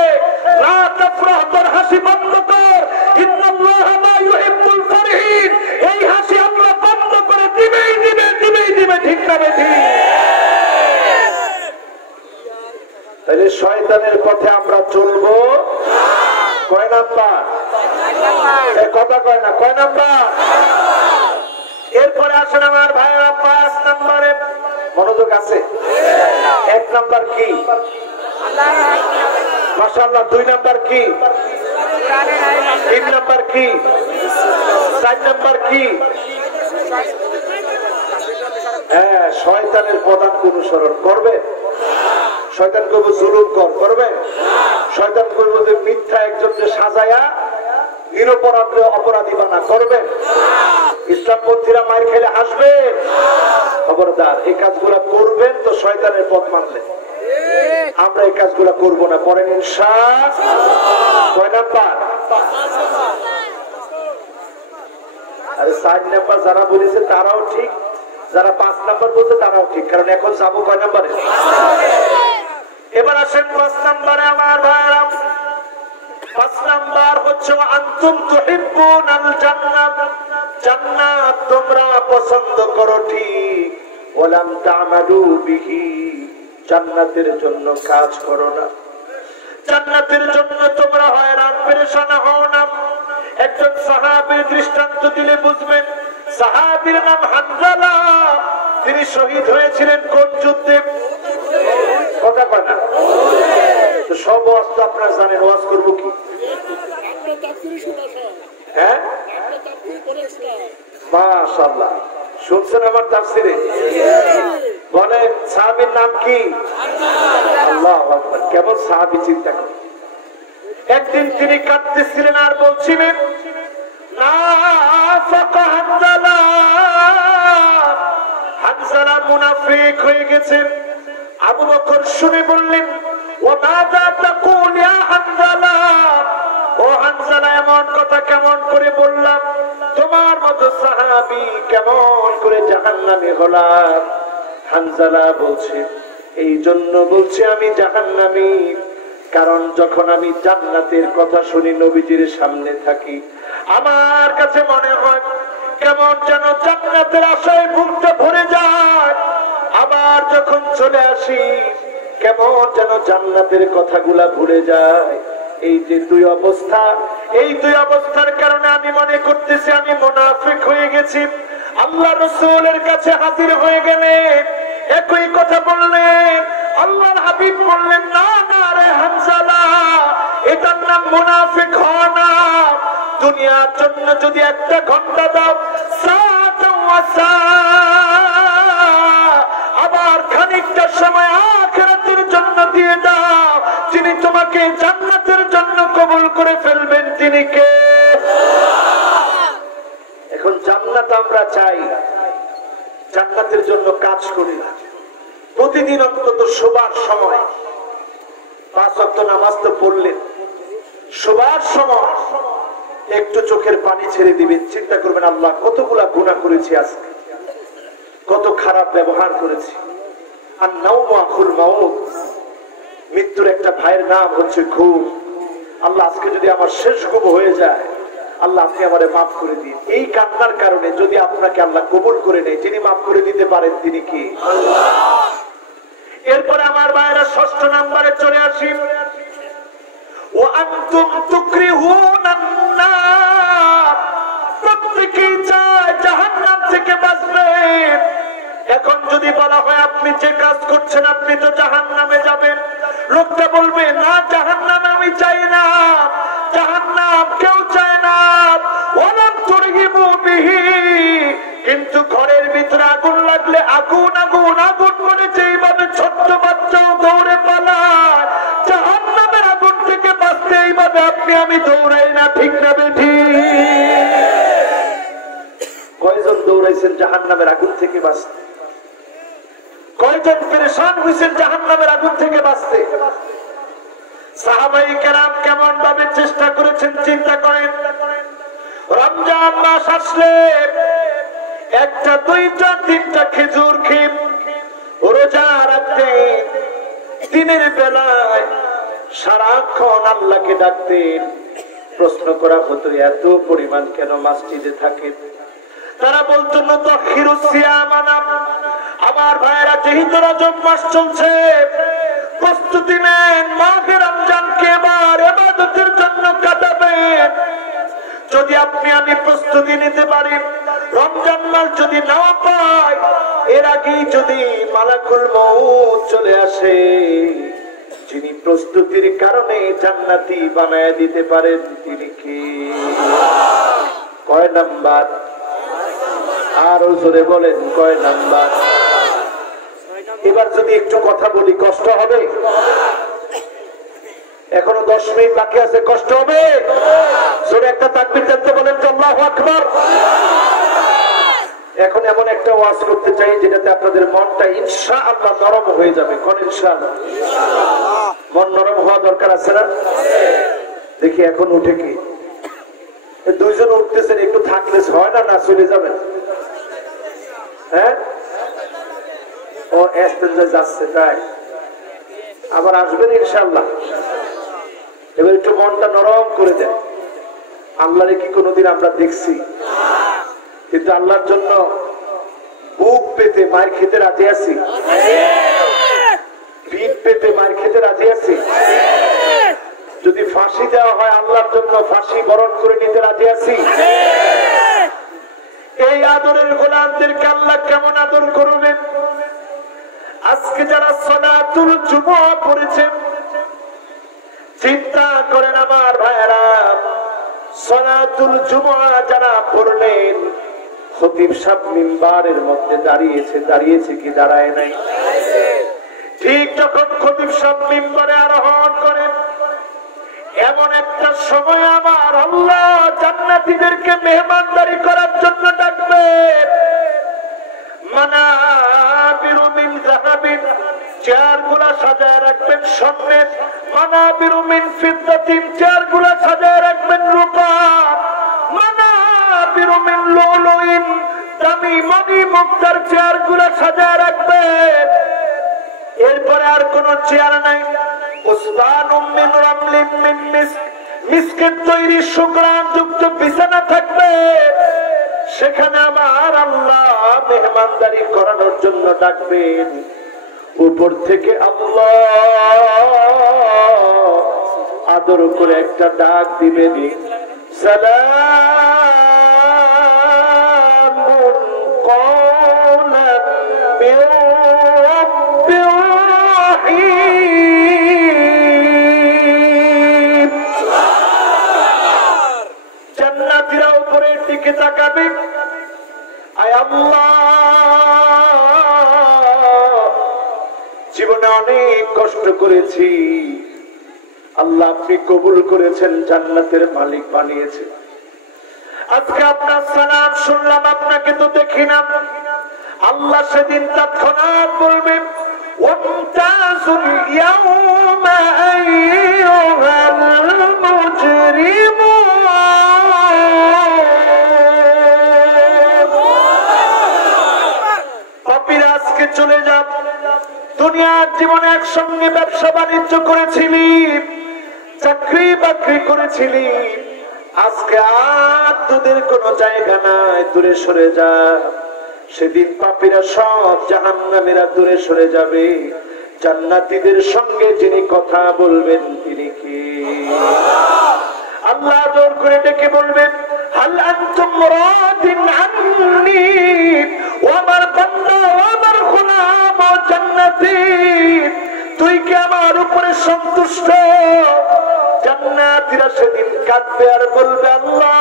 লা তাফরাহ, তোর হাসি বন্ধ কর, ইন্নাল্লাহা লা ইউহিব্বুল ফারিহিন, এই হাসি আল্লাহ বন্ধ করে দিবেই দিবে, ঠিক না বেঠিক? তাহলে শয়তানের পথে আমরা চলবো কয় নাম্বার? কথা কয় না, কয় নাম্বার? এরপরে আসেন আমার ভাইয়েরা 5 নম্বরে, মনোযোগ আছে। 1 নাম্বার কি? মাশাআল্লাহ। 2 নাম্বার কি? 3 নাম্বার কি? 4 নাম্বার কি? হ্যাঁ, শয়তানের পদাঙ্ক অনুসরণ করবে। শয়তান করবো জুলুম করবে। শয়তান করবো যে মিথ্যা একজনকে সাজায়া নিরপরাধে অপরাধী বানা, করবে। ইসলামপন্থীরা মার খেলে আসবে, খবরদার। এই কাজগুলা করবেন তো শয়তানের পথ মানলে। আমরা এই কাজগুলা করবো না, পরেন ইনশাআল্লাহ। 6 নাম্বার? আরে 4 নাম্বার যারা বলেছে তারাও ঠিক, যারা 5 নাম্বার বলছে তারাও ঠিক, কারণ এখন যাবো কয় নাম্বারে? এবার আসেন 5 নাম্বারে আমার ভাইরা। 5 নাম্বার হচ্ছে আনতুম তুহিব্বুনাল জান্নাত, জান্নাত তোমরা পছন্দ করো ঠিক, ওয়ালাম তা'মালু বিহি, জান্নাতের জন্য কাজ করো না, জান্নাতের জন্য তোমরা হয়রান পেরেশান হও না। একজন সাহাবীর দৃষ্টান্ত দিলে বুঝবেন। সাহাবীর নাম হানজালা, তিনি শহীদ হয়েছিলেন কোন যুদ্ধে? কথা কয় না তো, সব ওয়াজ তো আপনারা জানেন, ওয়াজ করবো কি? হ্যাঁ, মাশাআল্লাহ, শুনছেন আমার তাফসিরে? বলেন সাহাবীর নাম কি? আল্লাহু আকবার। কেবল সাহাবী চিন্তা করেন। একদিন তিনি কাঁদতেছিলেন আর বলছিলেন নাফাকা হানজালা, হানজালা মুনাফিক হয়ে গেছে। আবু বকর শুনে বললেন ওয়া মাযা তাকুল ইয়া হানজালা, ও হানজালা এমন কথা কেমন করে বললাম? তোমার মতো সাহাবী কেমন করে জাহান্নামী হলাম? হানজালা বলছে এই জন্য বলছে আমি জাহান্নামী, কারণ যখন আমি জান্নাতের কথা শুনি, নবীজির সামনে থাকি, আমার কাছে মনে হয় কেমন যেন জান্নাতের আশায় বুকটা ভরে যায়, আবার যখন চলে আসি কেমন যেন জান্নাতের কথাগুলা ভুলে যায়। এই যে দুই অবস্থা, এই দুই অবস্থার কারণে আমি মনে করতেছি আমি মুনাফিক হয়ে গেছি। আল্লাহ রাসূলের কাছে হাজির হয়ে গেলেন, একই কথা বললেন। আল্লাহর হাবিব বললেন, না না রে হানজালা, এটার নাম মুনাফিক হওয়া না। দুনিয়ার জন্য যদি একটা ঘন্টা দাও, আবার খানিকটা সময় আখিরাতের জন্য দিয়ে দাও, যিনি তোমাকে জান্নাতের জন্য কবুল করে ফেলবেন তিনি কে? এখন জান্নাত আমরা চাই, জান্নাতের জন্য কাজ করি না। প্রতিদিন অন্তত শোবার সময় 5 ওয়াক্ত নামাজ তো পড়লেন, শোবার সময় একটু চোখের পানি ছেড়ে দিবেন, চিন্তা করবেন আল্লাহ কতগুলা গুনাহ করেছি, আজকে কত খারাপ ব্যবহার করেছি। আর নাওমু আখুল মাউত, মৃত্যুর একটা ভাইয়ের নাম হচ্ছে ঘুম। আল্লাহ আজকে যদি আমার শেষ ঘুম হয়ে যায়, আল্লাহ আপনি আমারে মাফ করে দিন। এই কান্নার কারণে যদি আপনাকে আল্লাহ কবুল করে নেয়, যিনি মাফ করে দিতে পারেন তিনি কি? আল্লাহ। এরপরে আমার ভাইরা 6 নম্বরে চলে আসি, ও আনতুম তুকরিহুনান নার, প্রত্যেকেই চায় জাহান্নাম থেকে বাঁচবে। এখন যদি বলা হয় আপনি যে কাজ করছেন আপনি তো জাহান্নামে যাবেন, লোকটা বলবে না জাহান্নাম আমি চাই না, জাহান্নাম কেউ চায় না। ওয়ালাম তুরহিবু বিহি, কিন্তু ঘরের ভিতরে আগুন লাগলে আগুন আগুন আগুন করে যেইভাবে ছোট্ট বাচ্চাও দৌড়ে পালায়, জাহান্নামের আগুন থেকে বাঁচতে এইভাবে আপনি আমি দৌড়াই না, ঠিক না বেঠি? কয়জন দৌড়াইছেন জাহান্নামের আগুন থেকে বাঁচতে? কয়জন পেরেশান হয়েছেন জাহান্নামের আগুন থেকে বাঁচতে? সাহাবায়ে কেরাম কেমন ভাবে চেষ্টা করেছেন চিন্তা করেন। রমজান মাস আসলে 1টা 2টা 3টা খেজুর খেয়ে রোজা রাখতেন, দিনের বেলায় সারাক্ষণ আল্লাহকে ডাকতেন। প্রশ্ন করা হতো এত পরিমাণ কেন মসজিদে থাকেন? তারা বলতো নতাখিরুস সিয়ামানা, আমার ভাইয়েরা যেহেতু রজব মাস চলছে, প্রস্তুতি নেন, মাহে রমজানকে এবার ইবাদতের জন্য কাটাবেন। যদি আপনি আমি প্রস্তুতি নিতে পারি, রমজান মাস যদি নাও পাই, এর আগেই যদি মালাকুল মউত চলে আসে, যিনি প্রস্তুতির কারণে জান্নাতি বানায় দিতে পারেন তিনি কি? কয় নাম্বার? আরো জোরে বলেন কয় নাম্বার? এবার যদি একটু কথা বলি কষ্ট হবে? এখনো 10 মিনিট বাকি আছে, কষ্ট হবে? জোরে একটা তাকবীর দিতে বলেন আল্লাহু আকবার। এখন এমন একটা ওয়াজ করতে চাই যেটাতে আপনাদের মনটা ইনশাআল্লাহ নরম হয়ে যাবে। কোন ইনশাআল্লাহ? মন নরম হওয়া দরকার আছে না? দেখি এখন উঠে কি দুইজন উঠতেছেন, একটু থাকলে হয় না, না চলে যাবেন? হ্যাঁ, ও এস্তেঞ্জা যাচ্ছে, তাই আবার আসবেন ইনশাআল্লাহ। এবার একটু মনটা নরম করে দেয়। আল্লাহরে কি কোনোদিন আমরা দেখছি? কিন্তু আল্লাহর জন্য বুক পেতে মায়ের খেতে রাজি আছি, পিঠ পেতে মায়ের খেতে রাজি আছি। যদি ফাঁসি দেওয়া হয় আল্লাহর জন্য ফাঁসি বরণ করে নিতে রাজি আছি। এই আদরের গোলামদেরকে আল্লাহ কেমন আদর করবেন? আজকে যারা সালাতুল জুমআ পড়েছেন, চিন্তা করেন আমার ভাইরা, সালাতুল জুমআ যারা পড়লেন, খতিব সাহেব মিম্বারের মধ্যে দাঁড়িয়েছে কি দাঁড়ায় নাই? ঠিক যখন খতিব সাহেব মিম্বারে আরোহণ করেন, এমন একটা সময় আমার আল্লাহ জান্নাতীদেরকে মেহমানদারি করার জন্য ডাকবেন। মানাবিরু মিন যাহাবিন, চেয়ারগুলা সাজায় রাখবেন স্বর্ণের। মানাবিরু মিন ফিদ্দাতিন, চেয়ারগুলা সাজায় রাখবেন রূপা। মানাবিরু মিন লুলুইন, দামি মণি মুক্তার চেয়ারগুলা সাজায় রাখবেন। এরপরে আর কোন চেয়ার নাই। উসবানুম মিন রামলিন মিন মিস্ক, মিস্কের তৈরি সুগ্রাণ যুক্ত বিছানা থাকবে। সেখানে আমার আল্লাহ মেহমানদারি করানোর জন্য ডাকবেন। উপর থেকে আল্লাহ আদর করে একটা ডাক দিবেন, সালামুন কওলাম মির রাব্বির রাহিম। জান্নাতীরা উপরের দিকে তাকাবে, আয় আল্লাহ, জীবনে অনেক কষ্ট করেছি, আল্লাহ আপনি কবুল করেছেন, জান্নাতের মালিক বানিয়েছেন। আজকে আপনার সালাম শুনলাম, আপনাকে তো দেখি না। আল্লাহ সেদিন তৎক্ষণাৎ বলবেন, ওয়ামতাজুল ইয়াওমা আইয়ুহাল মুজরিমুন। পাপীরা আজকে চলে যাব। দুনিয়ার জীবনে একসঙ্গে ব্যবসা বাণিজ্য করেছিলি, চাকরি বাকরি করেছিলি, আজকে আর তোদের কোনো জায়গা নাই, দূরে সরে যা। সেদিন পাপীরা সব জাহান্নামীরা দূরে সরে যাবে। জান্নাতীদের সঙ্গে যিনি কথা বলবেন তিনি কি? আল্লাহ জোর করে ডেকে বলবেন, হাল আনতুম রাদিন আন্নি, ও আমার বান্দা, ও আমার গোলাম, ও জান্নাতী, তুই কি আমার উপরে সন্তুষ্ট? জান্নাতীরা সেদিন কাঁদবে আর বলবে, আল্লাহ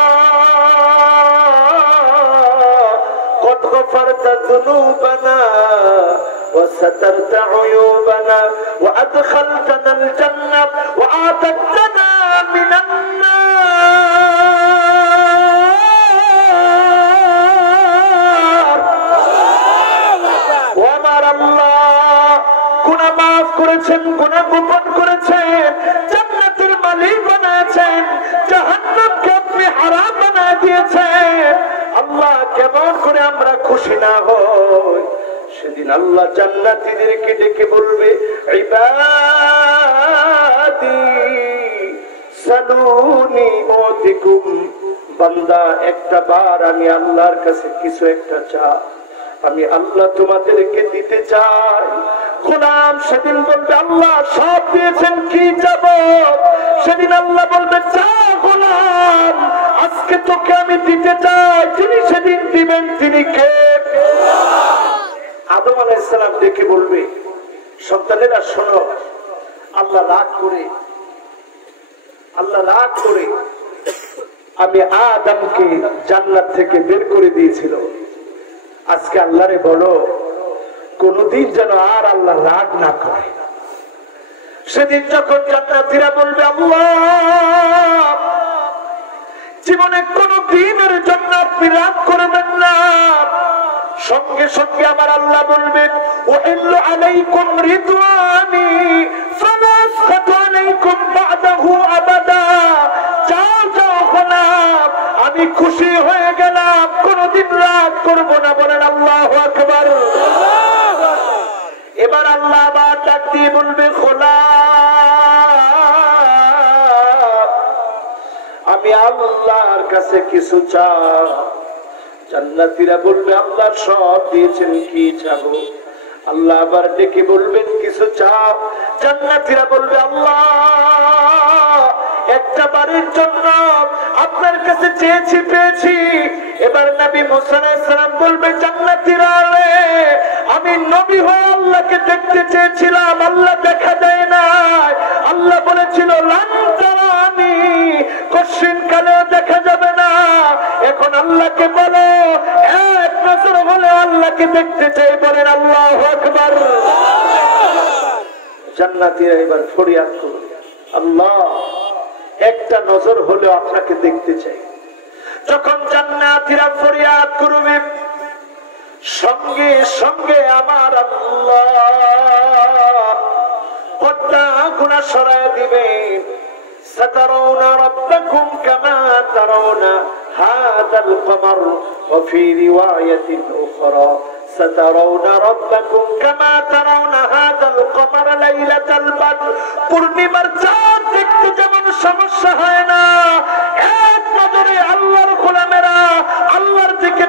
কদ গফারতা যুনুবানা ওয়া সাতারতা উয়ুবানা ওয়া আদখালতানাল জান্নাহ ওয়া আতাতনা মিনান নার। ও আমার আল্লাহ, গুনাহ মাফ করেছেন, গুনাহ গোপন করেছেন, জান্নাতের মালিক বানাচ্ছেন, জাহান্নামকে আপনি হারাম বানায় দিয়েছেন। আল্লাহ কেমন করে আমরা খুশি না হই? সেদিন আল্লাহ জান্নাতীদেরকে ডেকে বলবে, ইবাদি সালুনি উতিকুম। বান্দা, একটা বার আমি আল্লাহর কাছে কিছু একটা চা, আমি আল্লাহ তোমাদেরকে দিতে চাই। গোলাম সেদিন বলবে, আল্লাহ সব দিয়েছেন, কি যাব? সেদিন আল্লাহ বলবে, চা গোলাম, আজকে তোকে আমি দিতে চাই। যিনি সেদিন দিবেন তিনি কে? আদম আলাইহিস সালাম ডেকে বলবে, সন্তানেরা শোনো, আল্লাহ রাগ করে আমি আদমকে জান্নাত থেকে বের করে দিয়েছিল। আজকে আল্লাহরে বলো, কোনদিন যেন আর আল্লাহ রাগ না করে। সেদিন যখন জান্নাতীরা বলবে, আল্লাহ জীবনে কোন দিনের জন্য আপনি রাগ করবেন না, সঙ্গে সঙ্গে আমার আল্লাহ বলবেন, উহিল্লু আলাইকুম রিদওয়ানি ফালা আসখাতু আলাইকুম বা'দাহু আবাদা। যাও যাও গোলাম, আমি খুশি হয়ে গেলাম, কোনদিন রাগ করব না। বলেন আল্লাহু আকবার। এবার আল্লাহ আবার ডাক দিয়ে বলবে, গোলাম আমি আল্লাহর কাছে কিছু চাও। জান্নাতীরা বলবে, আল্লাহ সব দিয়েছেন, কি চাবো? আল্লাহ আবার ডেকে বলবেন, কিছু চাও। জান্নাতীরা বলবে, আল্লাহ একটা বাড়ির জন্য আপনার কাছে চেয়েছি, পেয়েছি। এবার নবী মুসা আলাইহিস সালাম বলবে, জান্নাতীরা রে, আমি নবী হয়ে আল্লাহকে দেখতে চেয়েছিলাম, আল্লাহ দেখা দেয় নাই। আল্লাহ বলেছিল, লান তারানি, কশিন কালেও দেখা যাবে না। এখন আল্লাহকে বলো, এক নজর হলে আল্লাহকে দেখতে চাই। বলেন আল্লাহু আকবার। জান্নাতীরা এবার ফরিয়াদ করবে, আল্লাহ একটা নজর হলেও আপনাকে দেখতে চাই। যখন জান্নাতীরা ফরিয়াদ করবে, সঙ্গে সঙ্গে আমার আল্লাহ পর্দা গুনাহ সরায় দিবেন। সাতারাউনা রাব্বাকুম কামা তারাউনা হাযাল কমার ওয়া ফি রিওয়ায়াতিন উখরা সাতারাউনা রাব্বাকুম কামা তারাউনা হাযাল কমার লাইলাতাল বদর। পূর্ণিমার চাঁদ দেখতে যেমন সমস্যা হয় না, এক নজরে আল্লাহর গোলামেরা আল্লাহর দিকে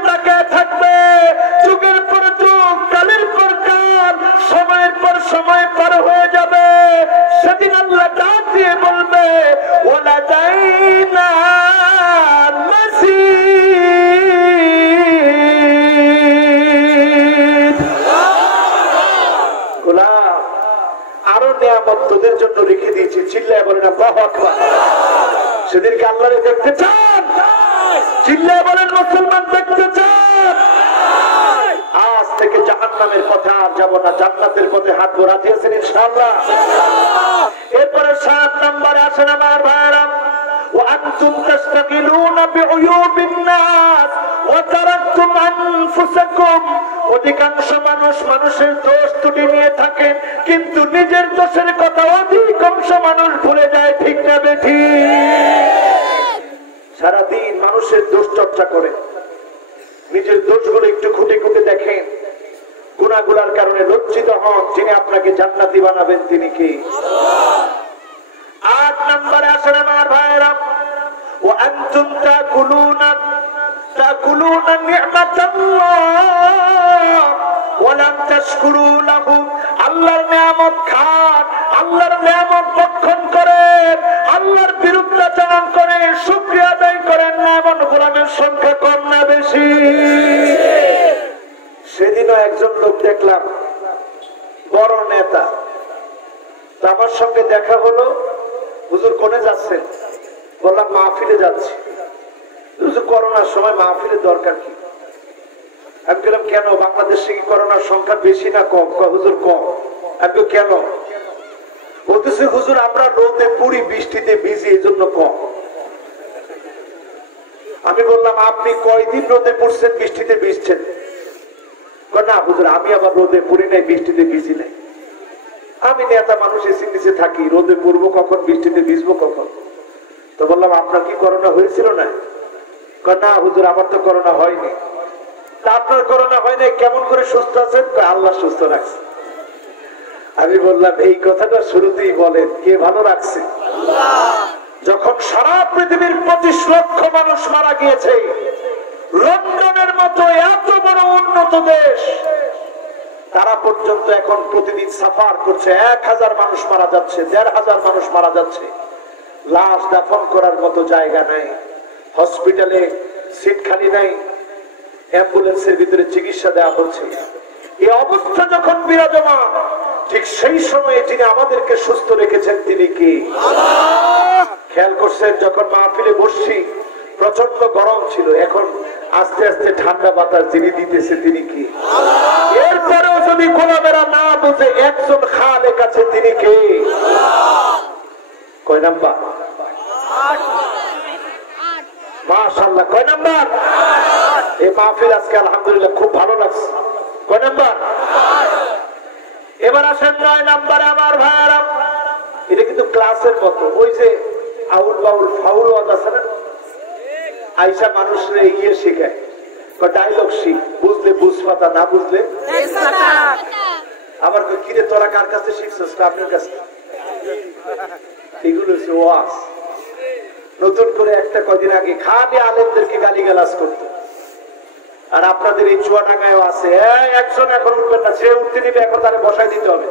নিয়ামত তোদের জন্য রেখে দিয়েছি। চিল্লায় বলেন আল্লাহু আকবার। সেদিনকে আল্লাহরে দেখতে চান? চিল্লায় বলেন মুসলমান দেখতে চান? আজ থেকে জাহান্নামের পথে আর যাব না, জান্নাতের পথে হাঁটবো। রাজি আছেন ইনশাআল্লাহ? এরপরে 7 নম্বরে আসেন আমার ভাইরা, وأنتم تشتغلون بعيوب الناس وتركتم أنفسكم। অধিকাংশ মানুষ মানুষের দোষ ত্রুটি নিয়ে থাকেন, কিন্তু নিজের দোষের কথা অধিকাংশ মানুষ ভুলে যায়। ঠিক না বেঠিক? সারাদিন মানুষের দোষ চর্চা করে, নিজের দোষগুলো একটু খুঁটে খুঁটে দেখেন, গুনাহগুলোর কারণে লজ্জিত হন। যিনি আপনাকে জান্নাতি বানাবেন তিনি কে? 8 নম্বরে আসেন আমার ভাইরা, وأنتم تأكلون نعمة الله ولم تشكروا له। আল্লাহর নিয়ামত খান, আল্লাহর নিয়ামত ভক্ষণ করেন, আল্লাহর বিরুদ্ধাচরণ করেন, শুকরিয়া আদায় করেন না। এমন গোলামের সংখ্যা কম না বেশি? সেদিনও একজন লোক দেখলাম, বড় নেতা, আমার সঙ্গে দেখা হলো। হুজুর কোনে যাচ্ছেন? বললাম মাহফিলে যাচ্ছি। হুজুর করোনার সময় মাহফিলের দরকার কি? আমি বললাম কেন, বাংলাদেশে কি করোনার সংখ্যা বেশি না কম? হুজুর কম। আমি কেন? বলতেছে হুজুর আমরা রোদে পুরি বৃষ্টিতে ভিজি, এই জন্য কম। আমি বললাম আপনি কয়দিন রোদে পড়ছেন বৃষ্টিতে ভিজছেন? না হুজুর আমি আবার রোদে পুরি নাই, বৃষ্টিতে ভিজি নাই। আমি নেতা মানুষ, এসি নিচে থাকি, রোদে পড়বো কখন, বৃষ্টিতে ভিজবো কখন? তো বললাম আপনার কি করোনা হয়েছিল না? না হুজুর আমার তো করোনা হয়নি। তা আপনার করোনা হয়নি, কেমন করে সুস্থ আছেন? আল্লাহ সুস্থ রাখছে। আমি বললাম এই কথাটা শুরুতেই বলেন, কে ভালো রাখছে? যখন সারা পৃথিবীর 25 লক্ষ মানুষ মারা গিয়েছে, লন্ডনের মতো এত বড় উন্নত দেশ, তারা পর্যন্ত এখন প্রতিদিন সাফার করছে। 1000 মানুষ মারা যাচ্ছে, 1500 মানুষ মারা যাচ্ছে। লাশ দাফন করার মতো জায়গা নাই, হসপিটালে সিট খালি নাই, অ্যাম্বুলেন্সের ভিতরে চিকিৎসা দেওয়া হচ্ছে। এই অবস্থা যখন বিরাজমান, ঠিক সেই সময়ে যিনি আমাদেরকে সুস্থ রেখেছেন তিনি কি? খেয়াল করছেন, যখন মাহফিলে বসছি প্রচন্ড গরম ছিল, এখন আস্তে আস্তে ঠান্ডা বাতাস যিনি দিতেছে তিনি কি? এরপরেও যদি গোলামেরা না বুঝে একজন খালেক আছে, তিনি কে? কয় নাম্বার? মাশাআল্লাহ। কয় নাম্বার? এই মাহফিল আজকে আলহামদুলিল্লাহ খুব ভালো লাগছে। কয় নাম্বার? এবার আসেন 9 নাম্বারে আমার ভাইরা। এটা কিন্তু ক্লাসের মতো, ওই যে আউল বাউল ফাউল ওয়াজ আছে না, আইসা মানুষরে ইয়ে শেখায়, ডায়লগ শিখ, বুঝলে বুঝপাতা, না বুঝলে আবার কিরে তোরা কার কাছে শিখছিস? আপনার কাছে। এগুলো হচ্ছে ওয়াজ। নতুন করে একটা কদিন আগে খালি আলেমদেরকে গালিগালাজ করতো, আর আপনাদের এই চুয়াডাঙ্গায়ও আছে। একজন এখন উঠবেন না, যে উঠতে দিবে এখন তারে বসাই দিতে হবে।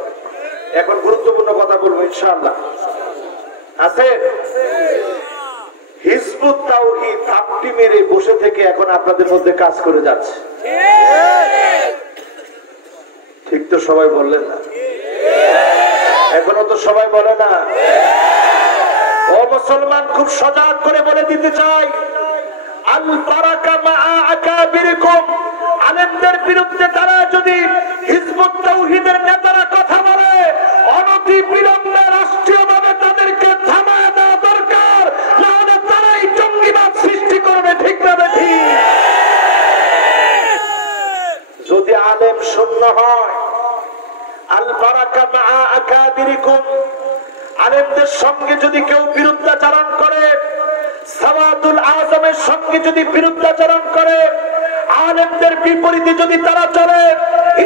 এখন গুরুত্বপূর্ণ কথা বলবো ইনশাআল্লাহ। আছে হিজবুত তাওহীদ তাপটি মেরে বসে থেকে এখন আপনাদের মধ্যে কাজ করে যাচ্ছে। ঠিক তো? সবাই বললেন না? এখনো তো সবাই বলে না। ও মুসলমান, খুব সজাগ করে বলে দিতে চাই, আল বারাকা মা আকাবিরকুম। আলেমদের বিরুদ্ধে তারা যদি হিজবুত তাওহীদের নেতারা কথা বলে, অনতি বিলম্বে রাষ্ট্রীয়ভাবে তাদেরকে থামায় দেওয়া দরকার, নাহলে তারাই জঙ্গিবাদ সৃষ্টি করবে। ঠিক না বেঠিক? যদি আলেম শূন্য হয়, আল বারাকা মা আকাবিরকুম, আলেমদের সঙ্গে যদি কেউ বিরুদ্ধাচরণ করে, সাওয়াদুল আজমের সঙ্গে যদি বিরুদ্ধাচরণ করে, আলেমদের বিপরীতে যদি তারা চলে,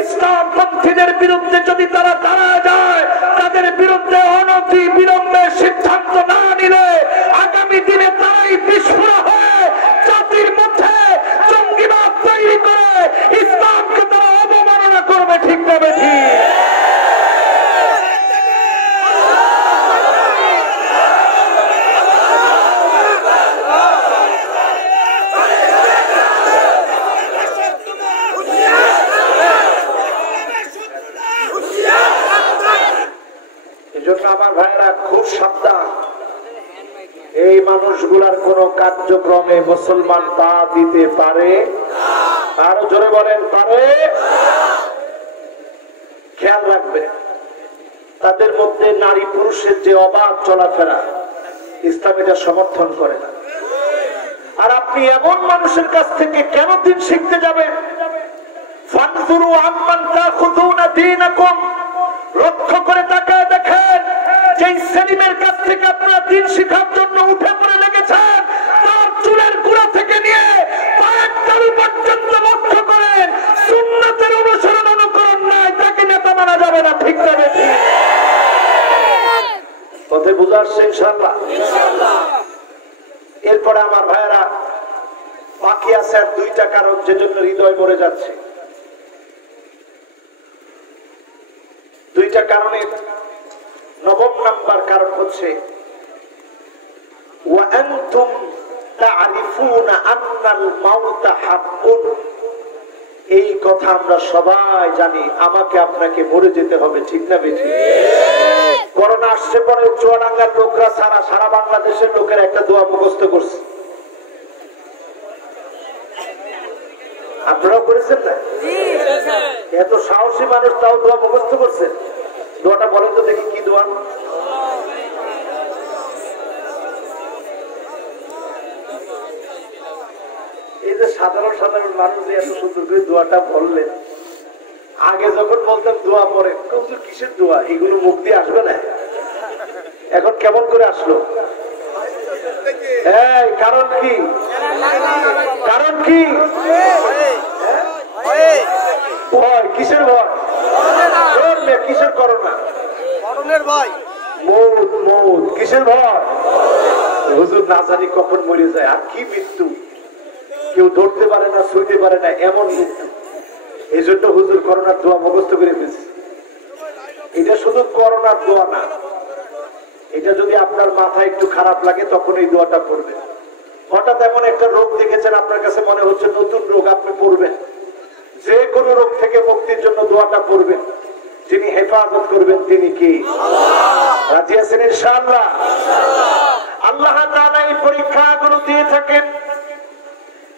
ইসলামপন্থীদের বিরুদ্ধে যদি তারা দাঁড়ায় যায়, তাদের বিরুদ্ধে অনতি বিলম্বে সিদ্ধান্ত না নিলে আগামী দিনে তারাই বিস্ফোরক হয়ে জাতির মধ্যে জঙ্গিবাদ তৈরি করে ইসলামকে তারা অবমাননা করবে। ঠিক না বেঠিক? কার্যক্রমে মুসলমান পা দিতে পারে? আরো জোরে বলেন, পারে? খেয়াল রাখবেন, তাদের মধ্যে নারী পুরুষের যে অবাধ চলাফেরা, ইসলাম এটা সমর্থন করে না। আর আপনি এমন মানুষের কাছ থেকে কেন দিন শিখতে যাবেন? ফানজুরু আম্মান তাখুযুনা দীনাকুম, লক্ষ্য করে তাকায় দেখেন, যে সেলিমের কাছ থেকে আপনারা দিন শিখার জন্য উঠে পড়ে লেগেছেন, তার চুলের গোড়া থেকে নিয়ে পায়ের তালু পর্যন্ত লক্ষ্য করেন, সুন্নতের অনুসরণ অনুকরণ নাই, তাকে নেতা মানা যাবে না। ঠিক না বেঠিক? কথা বুঝা আসছে ইনশাআল্লাহ? এরপরে আমার ভাইয়েরা, বাকি আছে আর দুইটা কারণ যে জন্য হৃদয় মরে যাচ্ছে। দুইটা কারণের নবম নাম্বার কারণ হচ্ছে ওয়া আনতুম তা'রিফুনা আন্নাল মাউতা হাক্কুন। এই কথা আমরা সবাই জানি, আমাকে আপনাকে মরে যেতে হবে। ঠিক না বেঠিক? করোনা আসছে পরে চুয়াডাঙ্গার লোকরা ছাড়া সারা বাংলাদেশের লোকের একটা দোয়া মুখস্থ করছে। আপনারাও করেছেন না? এত সাহসী মানুষ তাও দোয়া মুখস্থ করছেন। দোয়াটা বলেন তো দেখি, কি দোয়া? এই যে সাধারণ সাধারণ মানুষ যে এত সুন্দর করে দোয়াটা বললেন, আগে যখন বলতেন দোয়া পরে, কিসের দোয়া, এগুলো মুখ দিয়ে আসবে না। এখন কেমন করে আসলো? এই কারণ কি? কারণ কি? ভয়। কিসের ভয়? কিসের? করোনা, মরণের ভয়। মৌত, মৌত। কিসের ভয়? হুজুর না জানি কখন মরে যায়। আর কি মৃত্যু, কেউ ধরতে পারে না, সইতে পারে না, এমন মৃত্যু। এই জন্য হুজুর করোনার দোয়া মুখস্থ করে ফেলছে। এটা শুধু করোনার দোয়া না, এটা যদি আপনার মাথায় একটু খারাপ লাগে তখন এই দোয়াটা পড়বেন। হঠাৎ এমন একটা রোগ দেখেছেন, আপনার কাছে মনে হচ্ছে নতুন রোগ, আপনি পড়বেন। যে কোনো রোগ থেকে মুক্তির জন্য দোয়াটা পড়বেন। যিনি হেফাজত করবেন তিনি কি? রাজি আছেন ইনশাআল্লাহ? আল্লাহ তাআলা এই পরীক্ষাগুলো দিয়ে থাকেন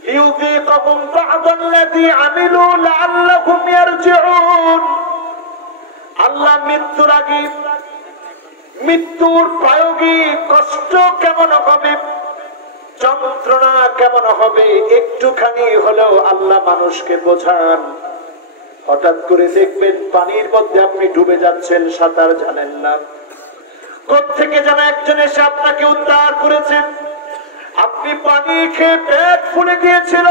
লিইউযীকাহুম বা'দাল্লাযী আমিলু লাআল্লাহুম ইয়ারজিউন। আল্লাহ মৃত্যুর আগে, মৃত্যুর প্রায়োগিক কষ্ট কেমন হবে, যন্ত্রণা কেমন হবে, একটুখানি হলেও আল্লাহ মানুষকে বোঝান। হঠাৎ করে দেখবেন পানির মধ্যে আপনি ডুবে যাচ্ছেন, সাঁতার জানেন না, কোত্থেকে যেন একজন এসে আপনাকে উদ্ধার করেছেন। আপনি পানি খেয়ে পেট ফুলে গিয়েছিল,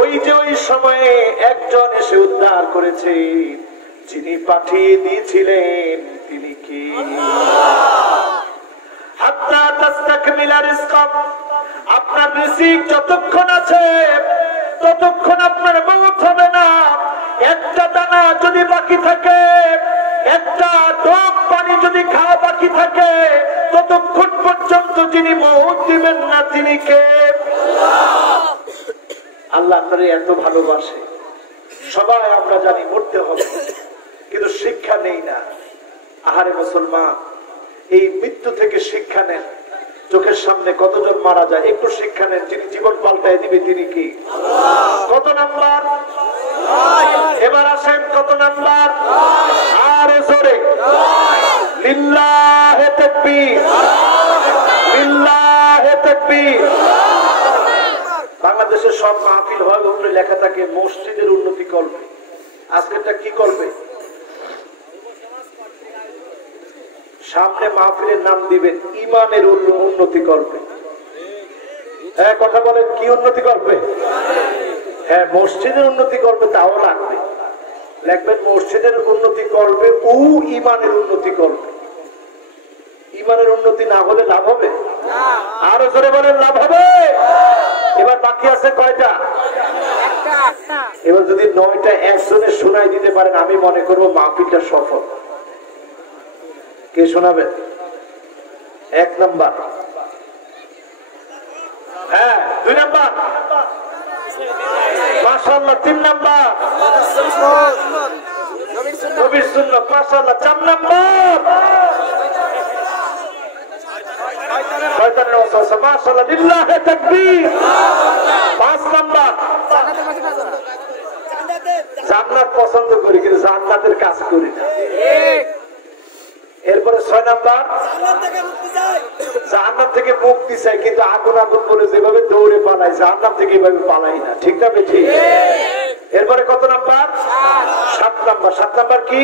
ওই যে ওই সময়ে একজন এসে উদ্ধার করেছে, যিনি পাঠিয়ে দিয়েছিলেন তিনি কি? হাত্তা তাস্তাকমিলা রিজকাক, আপনার রিজিক যতক্ষণ আছে ততক্ষণ আপনার মওত হবে না। একটা দানা যদি বাকি থাকে, একটা ঢোক পানি যদি খাওয়া বাকি থাকে, ততক্ষণ পর্যন্ত যিনি মওত দিবেন না তিনি কে? আল্লাহ আপনারে এত ভালোবাসে। সবাই আমরা জানি মরতে হবে, কিন্তু শিক্ষা নেই না। আহারে মুসলমান, এই মৃত্যু থেকে শিক্ষা নেন। চোখের সামনে কতজন মারা যায়, একটু শিক্ষা নেন। যিনি জীবন পাল্টায় দিবে তিনি কি? কত নাম্বার? এবার আসেন কত নাম্বার? আরে জোরে লিল্লাহে তাকবীর, লিল্লাহে তাকবীর। বাংলাদেশের সব মাহফিল হয়, উপরে লেখা থাকে মসজিদের উন্নতি করবে। আজকেরটা কি করবে? সামনে মাহফিলের নাম দিবেন ইমানের উন্নতি করবে। হ্যাঁ, কথা বলেন, কি উন্নতি করবে? হ্যাঁ, মসজিদের উন্নতি করবে, তাও লাগবে। লিখবেন মসজিদের উন্নতি করবে ও ইমানের উন্নতি করবে। ইমানের উন্নতি না হলে লাভ হবে? আরো জোরে বলেন, লাভ হবে। এবার বাকি আছে কয়টা? এবার যদি 9টা একজনে শোনাই দিতে পারেন, আমি মনে করবো মাহফিলটা সফল। কে শোনাবেন? 1 নাম্বার। হ্যাঁ, 2 নাম্বার। মাশাআল্লাহ। 3 নাম্বার নবীর সুন্নাত। মাশাআল্লাহ। 4 নাম্বার শয়তানের ওয়াসওয়াসা। মাশাআল্লাহ, লিল্লাহি তাকবীর। 5 নাম্বার, জান্নাত পছন্দ করি কিন্তু জান্নাতের কাজ করি না। এরপরে 6 নাম্বার, জান্নাত থেকে মুক্তি চাই কিন্তু আগুন আগুন বলে যেভাবে দৌড়ে পালাই জান্নাত থেকে এভাবে পালাই না। ঠিক না বেঠি? এরপরে কত নাম্বার? 7 নাম্বার। 7 নাম্বার কি?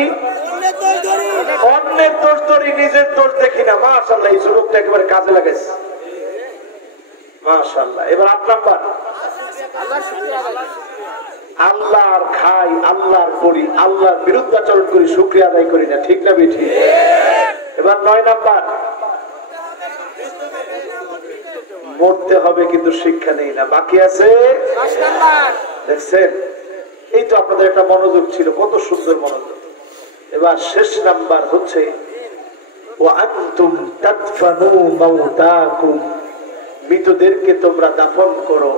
অন্যের দোষ ধরি, নিজের দোষ দেখি না। মাশাআল্লাহ, এই যুবকটা একেবারে কাজে লাগাইছে। মাশাআল্লাহ। এবার 8 নাম্বার, আল্লাহর খাই, আল্লাহর করি, আল্লাহর বিরুদ্ধাচরণ করি, শুকরিয়া আদায় করি না। ঠিক না বেঠি? এবার 9 নাম্বার, মরতে হবে কিন্তু শিক্ষা নেই না। বাকি আছে 10 নাম্বার। দেখছেন, এই তো আপনাদের একটা মনোযোগ ছিল, কত সুন্দর মনোযোগ। এবার শেষ নাম্বার হচ্ছে ওয়া আনতুম তাদফানু মাউতাকুম, মৃতদেরকে তোমরা দাফন করো।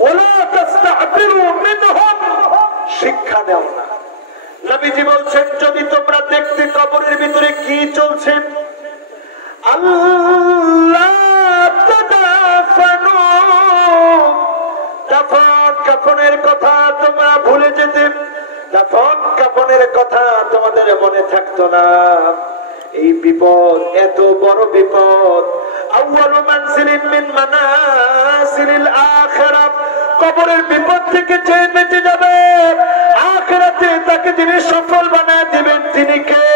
ওয়ালা তাস্তাহবিরু মিনহুম, শিক্ষা নাও না। নবীজি বলছেন যদি তোমরা দেখতে কবরের ভিতরে কি চলছে, আল্লাহ তাদাফানু, দাফন কাফনের কথা তোমরা ভুলে যেতে, দাফন কাফনের কথা তোমাদের মনে থাকতো না। এই বিপদ এত বড় বিপদ। আউয়ালু মানজিলিন মিন মানাসিলিল আখিরাহ, কবরের বিপদ থেকে যে বেঁচে যাবে আখিরাতে তাকে যিনি সফল বানায় দিবেন তিনি কে?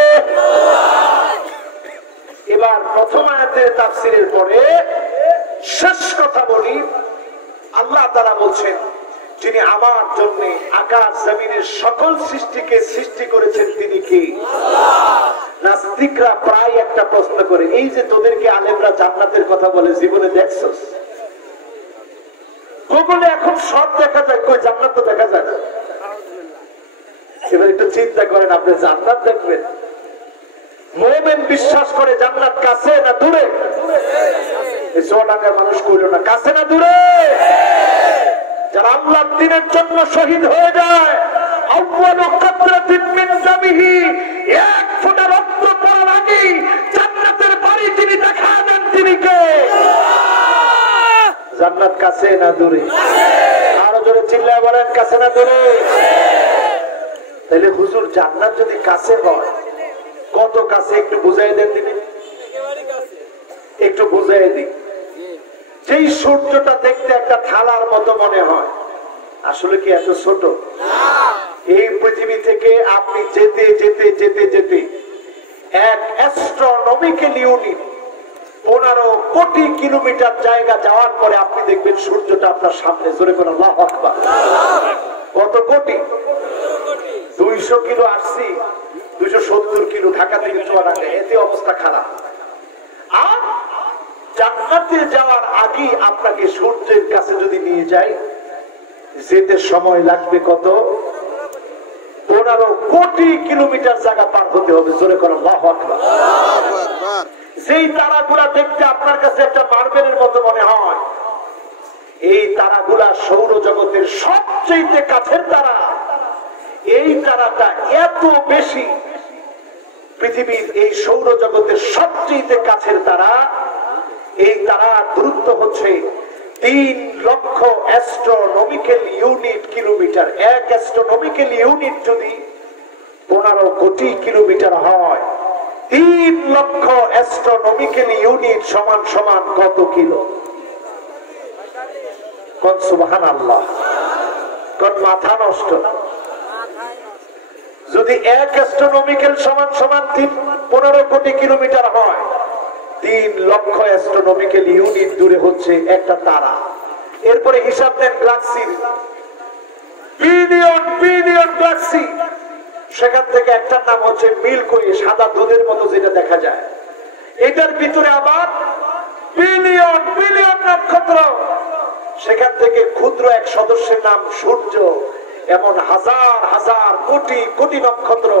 এবার প্রথম আয়াতের তাফসীরের পরে শেষ কথা বলি। আল্লাহ তাআলা বলছেন যিনি আমার জন্য আকাশ জমিনের সকল সৃষ্টিকে সৃষ্টি করেছেন তিনি কে? নাস্তিকরা প্রায় একটা প্রশ্ন করে, এই যে তোদেরকে আলেমরা জান্নাতের কথা বলে, জীবনে দেখছস? গুগলে এখন সব দেখা যায়, কই জান্নাত তো দেখা যায় না। এবার একটু চিন্তা করেন, আপনি জান্নাত দেখবেন? মুমিন বিশ্বাস করে জান্নাত কাছে না দূরে? এই চুয়াডাঙ্গার মানুষ কইল না, কাছে না দূরে? যারা আল্লাহর দ্বীনের জন্য শহীদ হয়ে যায়, আউয়ালু কাতরাতিন মিন দামিহি, এক ফোঁটা রক্ত পড়ার আগেই জান্নাতের বাড়ি যিনি দেখা দেন তিনি কে? জান্নাত কাছে না দূরে? আরো জোরে চিল্লায় বলেন, কাছে না দূরে? তাহলে হুজুর জান্নাত যদি কাছে হয়, কত কাছে একটু বুঝাই দেন দিবেন? একটু বুঝাই দিই। যেই সূর্যটা দেখতে একটা থালার মতো মনে হয়, আসলে কি এত ছোট? এই পৃথিবী থেকে আপনি যেতে যেতে যেতে যেতে এক অ্যাস্ট্রোনমিক্যাল ইউনিট 15 কোটি কিলোমিটার জায়গা যাওয়ার পরে আপনি দেখবেন সূর্যটা আপনার সামনে। জোরে করে আল্লাহু আকবার। কত কোটি? 200 কিলো আসছি, 270 কিলো ঢাকা থেকে চুয়াডাঙ্গা, এতে অবস্থা খারাপ। আর জান্নাতে যাওয়ার আগে আপনাকে সূর্যের কাছে যদি নিয়ে যায়, যেতে সময় লাগবে কত? 15 কোটি কিলোমিটার জায়গা পার হতে হবে। জোরে করে আল্লাহু আকবার। যেই তারাগুলা দেখতে আপনার কাছে একটা মার্বেলের মতো মনে হয়, এই তারাগুলা সৌরজগতের সবচেয়ে কাছের তারা। এই তারাটা এত বেশি, পৃথিবীর এই সৌরজগতের সবচেয়ে কাছের তারা। এই তারার দূরত্ব হচ্ছে 3 লক্ষ অ্যাস্ট্রোনমিক্যাল ইউনিট কিলোমিটার। এক অ্যাস্ট্রোনমিক্যাল ইউনিট যদি 15 কোটি কিলোমিটার হয়, 3 লক্ষ অ্যাস্ট্রোনমিক্যাল ইউনিট সমান সমান কত কিলো? কোন সুবহানাল্লাহ, কোন মাথা নষ্ট। যদি এক অ্যাস্ট্রোনমিক্যাল সমান সমান 15 কোটি কিলোমিটার হয়, 3 লক্ষ অ্যাস্ট্রোনমিক্যাল ইউনিট দূরে হচ্ছে একটা তারা। এরপরে হিসাব দেন গ্যালাক্সির, বিলিয়ন বিলিয়ন গ্যালাক্সি। সেখান থেকে একটার নাম হচ্ছে মিল্কি ওয়ে, সাদা দুধের মতো যেটা দেখা যায়। এটার ভিতরে আবার বিলিয়ন বিলিয়ন নক্ষত্র। সেখান থেকে ক্ষুদ্র এক সদস্যের নাম সূর্য। এমন হাজার হাজার কোটি কোটি নক্ষত্র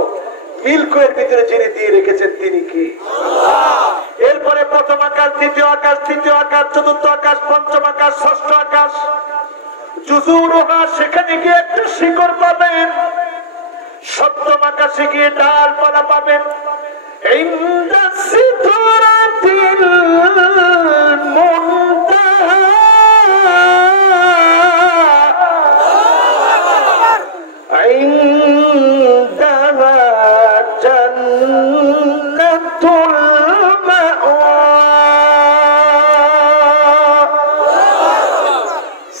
মিল্কি ওয়ের ভিতরে যিনি দিয়ে রেখেছেন তিনি কি? এরপরে প্রথম আকাশ, দ্বিতীয় আকাশ, তৃতীয় আকাশ, চতুর্থ আকাশ, পঞ্চম আকাশ, ষষ্ঠ আকাশ। জুজুরুহা, সেখানে গিয়ে একটা শিকড় পাবেন। সপ্তম আকাশে গিয়ে ডালপালা পাবেন। عند سدرة المنتهى عندها جنة المأوى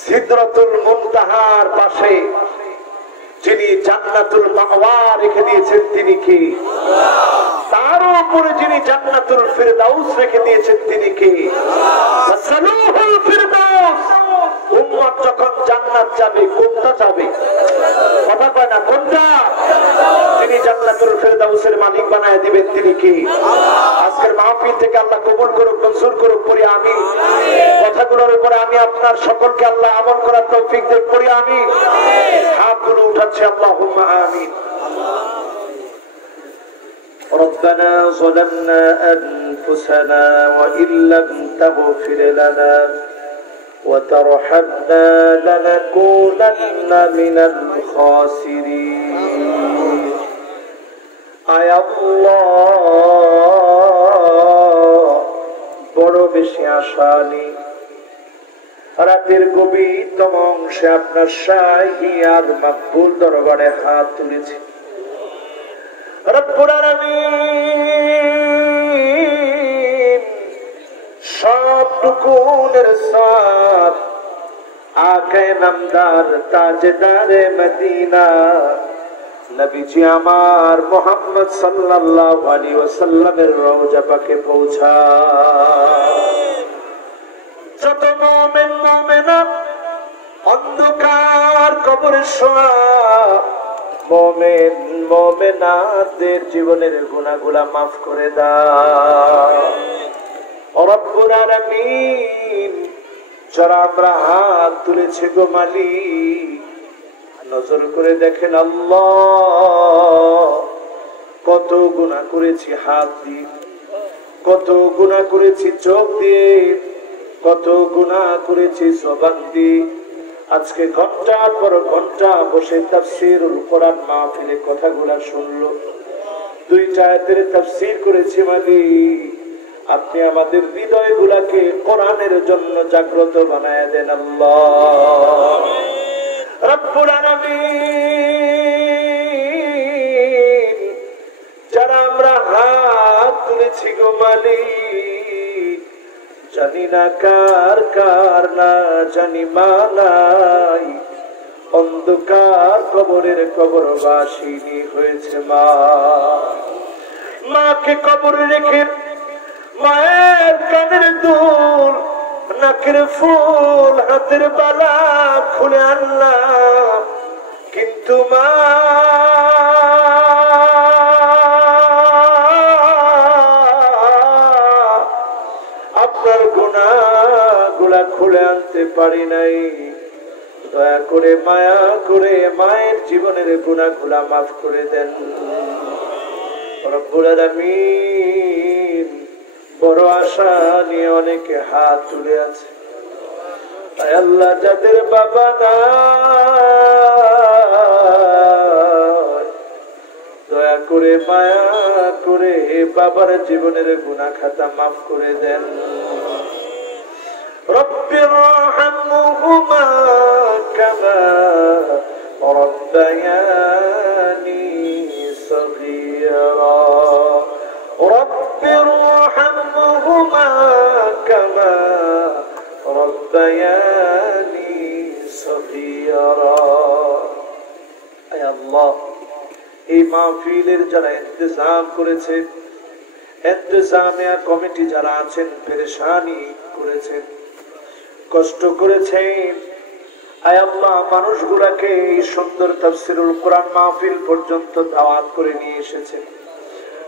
সিদরাতুল মুনতাহার পাশে যিনি জান্নাতুল মাওয়া রেখে দিয়েছেন তিনি কি? তার উপরে যিনি জান্নাতুল ফিরদাউস রেখে দিয়েছেন তিনি কি? সালাহুল ফিরদাউস। উম্মত যখন জান্নাত যাবে কোনটা যাবে? কথা কয় না, কোনটা? তিনি জান্নাতুল ফিরদাউসের মালিক বানায় দিবেন তিনি কি? আজকের মাহফিল থেকে আল্লাহ কবুল করুক, মঞ্জুর করুক, পড়ি আমি। কথাগুলোর উপরে আমি আপনার সকলকে আল্লাহ আমল করার তৌফিক দেন, পড়ি আমি। হাতগুলো উঠাচ্ছে, আল্লাহুম্মা আমিন। ربنا ظلمنا أنفسنا وإن لم تغفر لنا وترحمنا لنكونن من الخاسرين আয় আল্লাহ, বড় বেশি আশানি রাতের গভীরতম অংশে আপনার শাহী আর মাকবুল দরবারে হাত তুলেছি। রব্বুল আলামিন সবটুকুনের সওয়াব আকে নামদার তাজদারে মদিনা নবীজি আমার মুহাম্মদ সাল্লাল্লাহু আলাইহি ওয়াসাল্লামের রওজা পাকে পৌঁছায়। যত মুমিন মুমিনা অন্ধকার কবরে শোয়া মুমিন মুমিনাদের জীবনের গুনাহগুলো মাফ করে দাও রব্বুল আলামিন। যারা আমরা হাত তুলেছি গো মালিক, নজর করে দেখেন আল্লাহ, কত গুনাহ করেছি হাত দিয়ে, কত গুনাহ করেছি চোখ দিয়ে, কত গুনাহ করেছি জবান দিয়ে। আজকে ঘন্টার পর ঘন্টা বসে তাফসীরুল কোরআন মাহফিলে কথাগুলা শুনলো, দুইটা আয়াতের তাফসীর করেছি মালিক। আপনি আমাদের হৃদয়গুলাকে কোরআনের জন্য জাগ্রত বানায় দেন আল্লাহ রব্বুল আলামিন। যারা আমরা হাত তুলেছি গো মালিক, জানি না কার কার না জানি মানাই, অন্ধকার কবরের কবরবাসিনী হয়েছে মা। মাকে কবরে রেখে মায়ের কানের দুল, নাকের ফুল, হাতের বালা খুলে আনলাম, কিন্তু মা আপনার গুনাহগুলা খুলে আনতে পারি নাই। দয়া করে মায়া করে মায়ের জীবনের গুনাহগুলা মাফ করে দেন রব্বুল আলামিন। বড় আশা নিয়ে অনেকে হাত তুলে আছে। আল্লাহ, যাদের বাবা নাই, দয়া করে মায়া করে বাবার জীবনের গুনাহ খাতা মাফ করে দেন। রব্বিরহামহুমা কামা রাব্বায়ানি সগীরা রব্বিরহামহুমা কামা রাব্বায়ানি সগীরা। আয় আল্লাহ, এই মাহফিলের যারা ইন্তজাম করেছে, ইন্তজামিয়া কমিটি যারা আছেন, পেরেশানি করেছেন, কষ্ট করেছেন, আয় আল্লাহ, মানুষগুলাকে এই সুন্দর তাফসীরুল কোরআন মাহফিল পর্যন্ত দাওয়াত করে নিয়ে এসেছেন।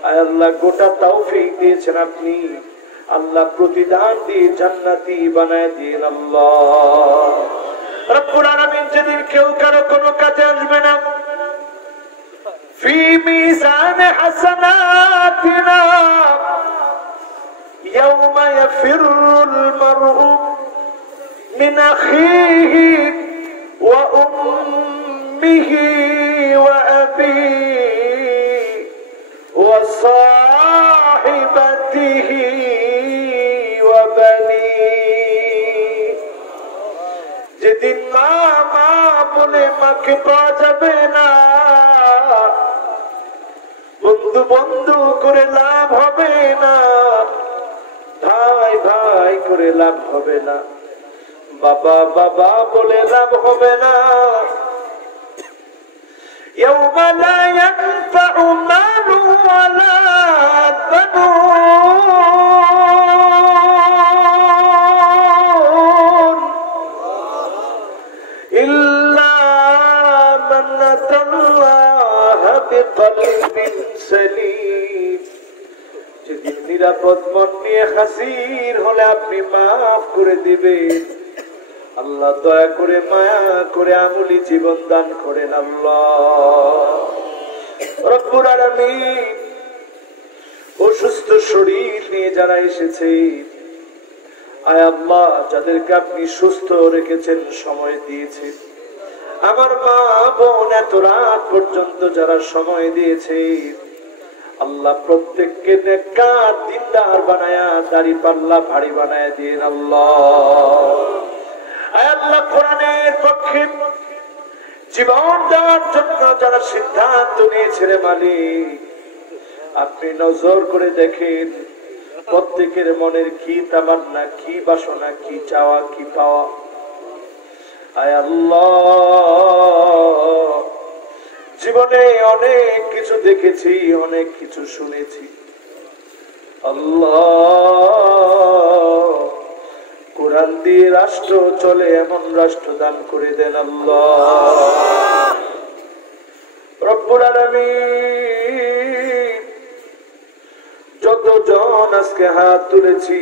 আয় আল্লাহ, গোটা তৌফিক দিয়েছেন আপনি। আল্লাহ, প্রতিদান দিয়ে জান্নাতি বানায় দিন আল্লাহ রব্বুল আলামিন। যেদিন কেউ কারো কোনো কাজে আসবে না, في ميزان حسناتنا يوم يفر المرء من أخيه وأمه وأبيه وصاحبه যেদিন মা মা বলে মাকে পাওয়া যাবে না, বন্ধু বন্ধু করে লাভ হবে না, ভাই ভাই করে লাভ হবে না, বাবা বাবা বলে লাভ হবে না। يوم لا ينفع مال ولا بنون إلا من أتى الله بقلب سليم। যেদিন নিরাপদ মন নিয়ে হাজির হলে আপনি মাফ করে দিবেন। আল্লাহ দয়া করে মায়া করে আমলি জীবন দান করেন। আল্লাহ রব্বুল আলামিন অসুস্থ শরীর নিয়ে যারা এসেছে, আয় আল্লাহ যাদেরকে আপনি সুস্থ রেখেছেন, সময় দিয়েছেন, আমার মা বোন এত রাত পর্যন্ত যারা সময় দিয়েছে, আল্লাহ প্রত্যেককে নেককার দিনদার বানায়া দাড়ি পাল্লা ভারী বানায়া দিন। আল্লাহ আল্লাহ কোরআনের পক্ষে জীবন দেওয়ার জন্য যারা সিদ্ধান্ত নিয়েছে মালিক, আপনি নজর করে দেখেন প্রত্যেকের মনের কি তামান্না, কি বাসনা, কি চাওয়া, কি পাওয়া। আয় আল্লাহ জীবনে অনেক কিছু দেখেছি, অনেক কিছু শুনেছি। আল্লাহ কোরআন দিয়ে রাষ্ট্র চলে এমন রাষ্ট্র দান করে দেন। আল্লাহ রব্বুল আলামিন যতজন আজকে হাত তুলেছি,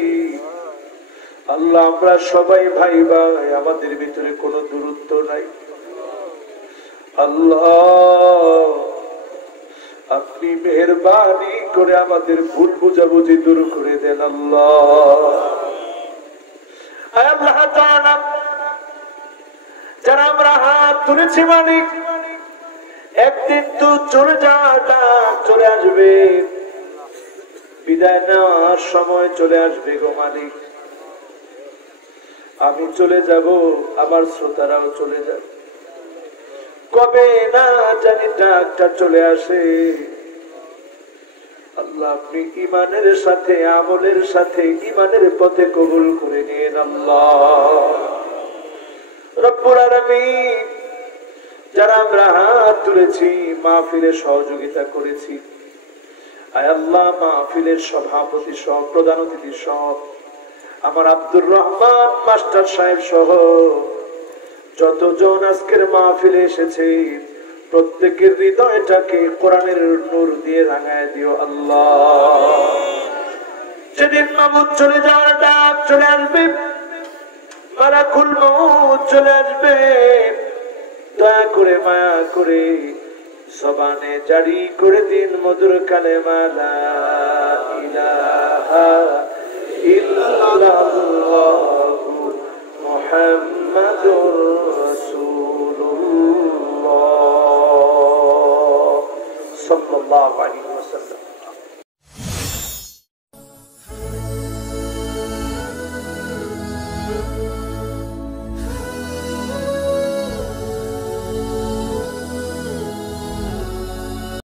আল্লাহ আমরা সবাই ভাই ভাই, আমাদের ভিতরে কোনো দূরত্ব নাই। আল্লাহ আপনি মেহেরবানি করে আমাদের ভুল বুঝাবুঝি দূর করে দেন। আল্লাহ আল্লাহ তাআলা যারা আমরা হাত তুলেছি মালিক, একদিন তো চলে যাওয়াটা চলে আসবে, বিদায় নেওয়ার সময় চলে আসবে গো মালিক। আমি চলে যাব, আমার শ্রোতারাও চলে যাবে, কবে না জানি ডাকটা চলে আসে। আল্লাহ আপনি ইমানের সাথে আমলের সাথে ইমানের পথে কবুল করে নিন। আল্লাহ রব্বুল আলামিন যারা আমরা হাত তুলেছি, মাহফিলে সহযোগিতা করেছি, আয় আল্লাহ মাহফিলের সভাপতি সহ প্রধান অতিথি সহ আমার আব্দুর রহমান মাস্টার সাহেব সহ যতজন আজকের মাহফিলে এসেছে, প্রত্যেকের হৃদয়টাকে কোরআনের নূর দিয়ে রাঙায় দিও। আল্লাহ সেদিন মাবুদ চলে যাওয়ার ডাক চলে আসবে, মালাকুল মউত চলে আসবে, দয়া করে মায়া করে জবানে জারি করে দিন মধুর কালেমা লা ইলাহা ইল্লাল্লাহু মুহাম্মাদুর রাসূলুল্লাহ সাল্লাল্লাহু আলাইহি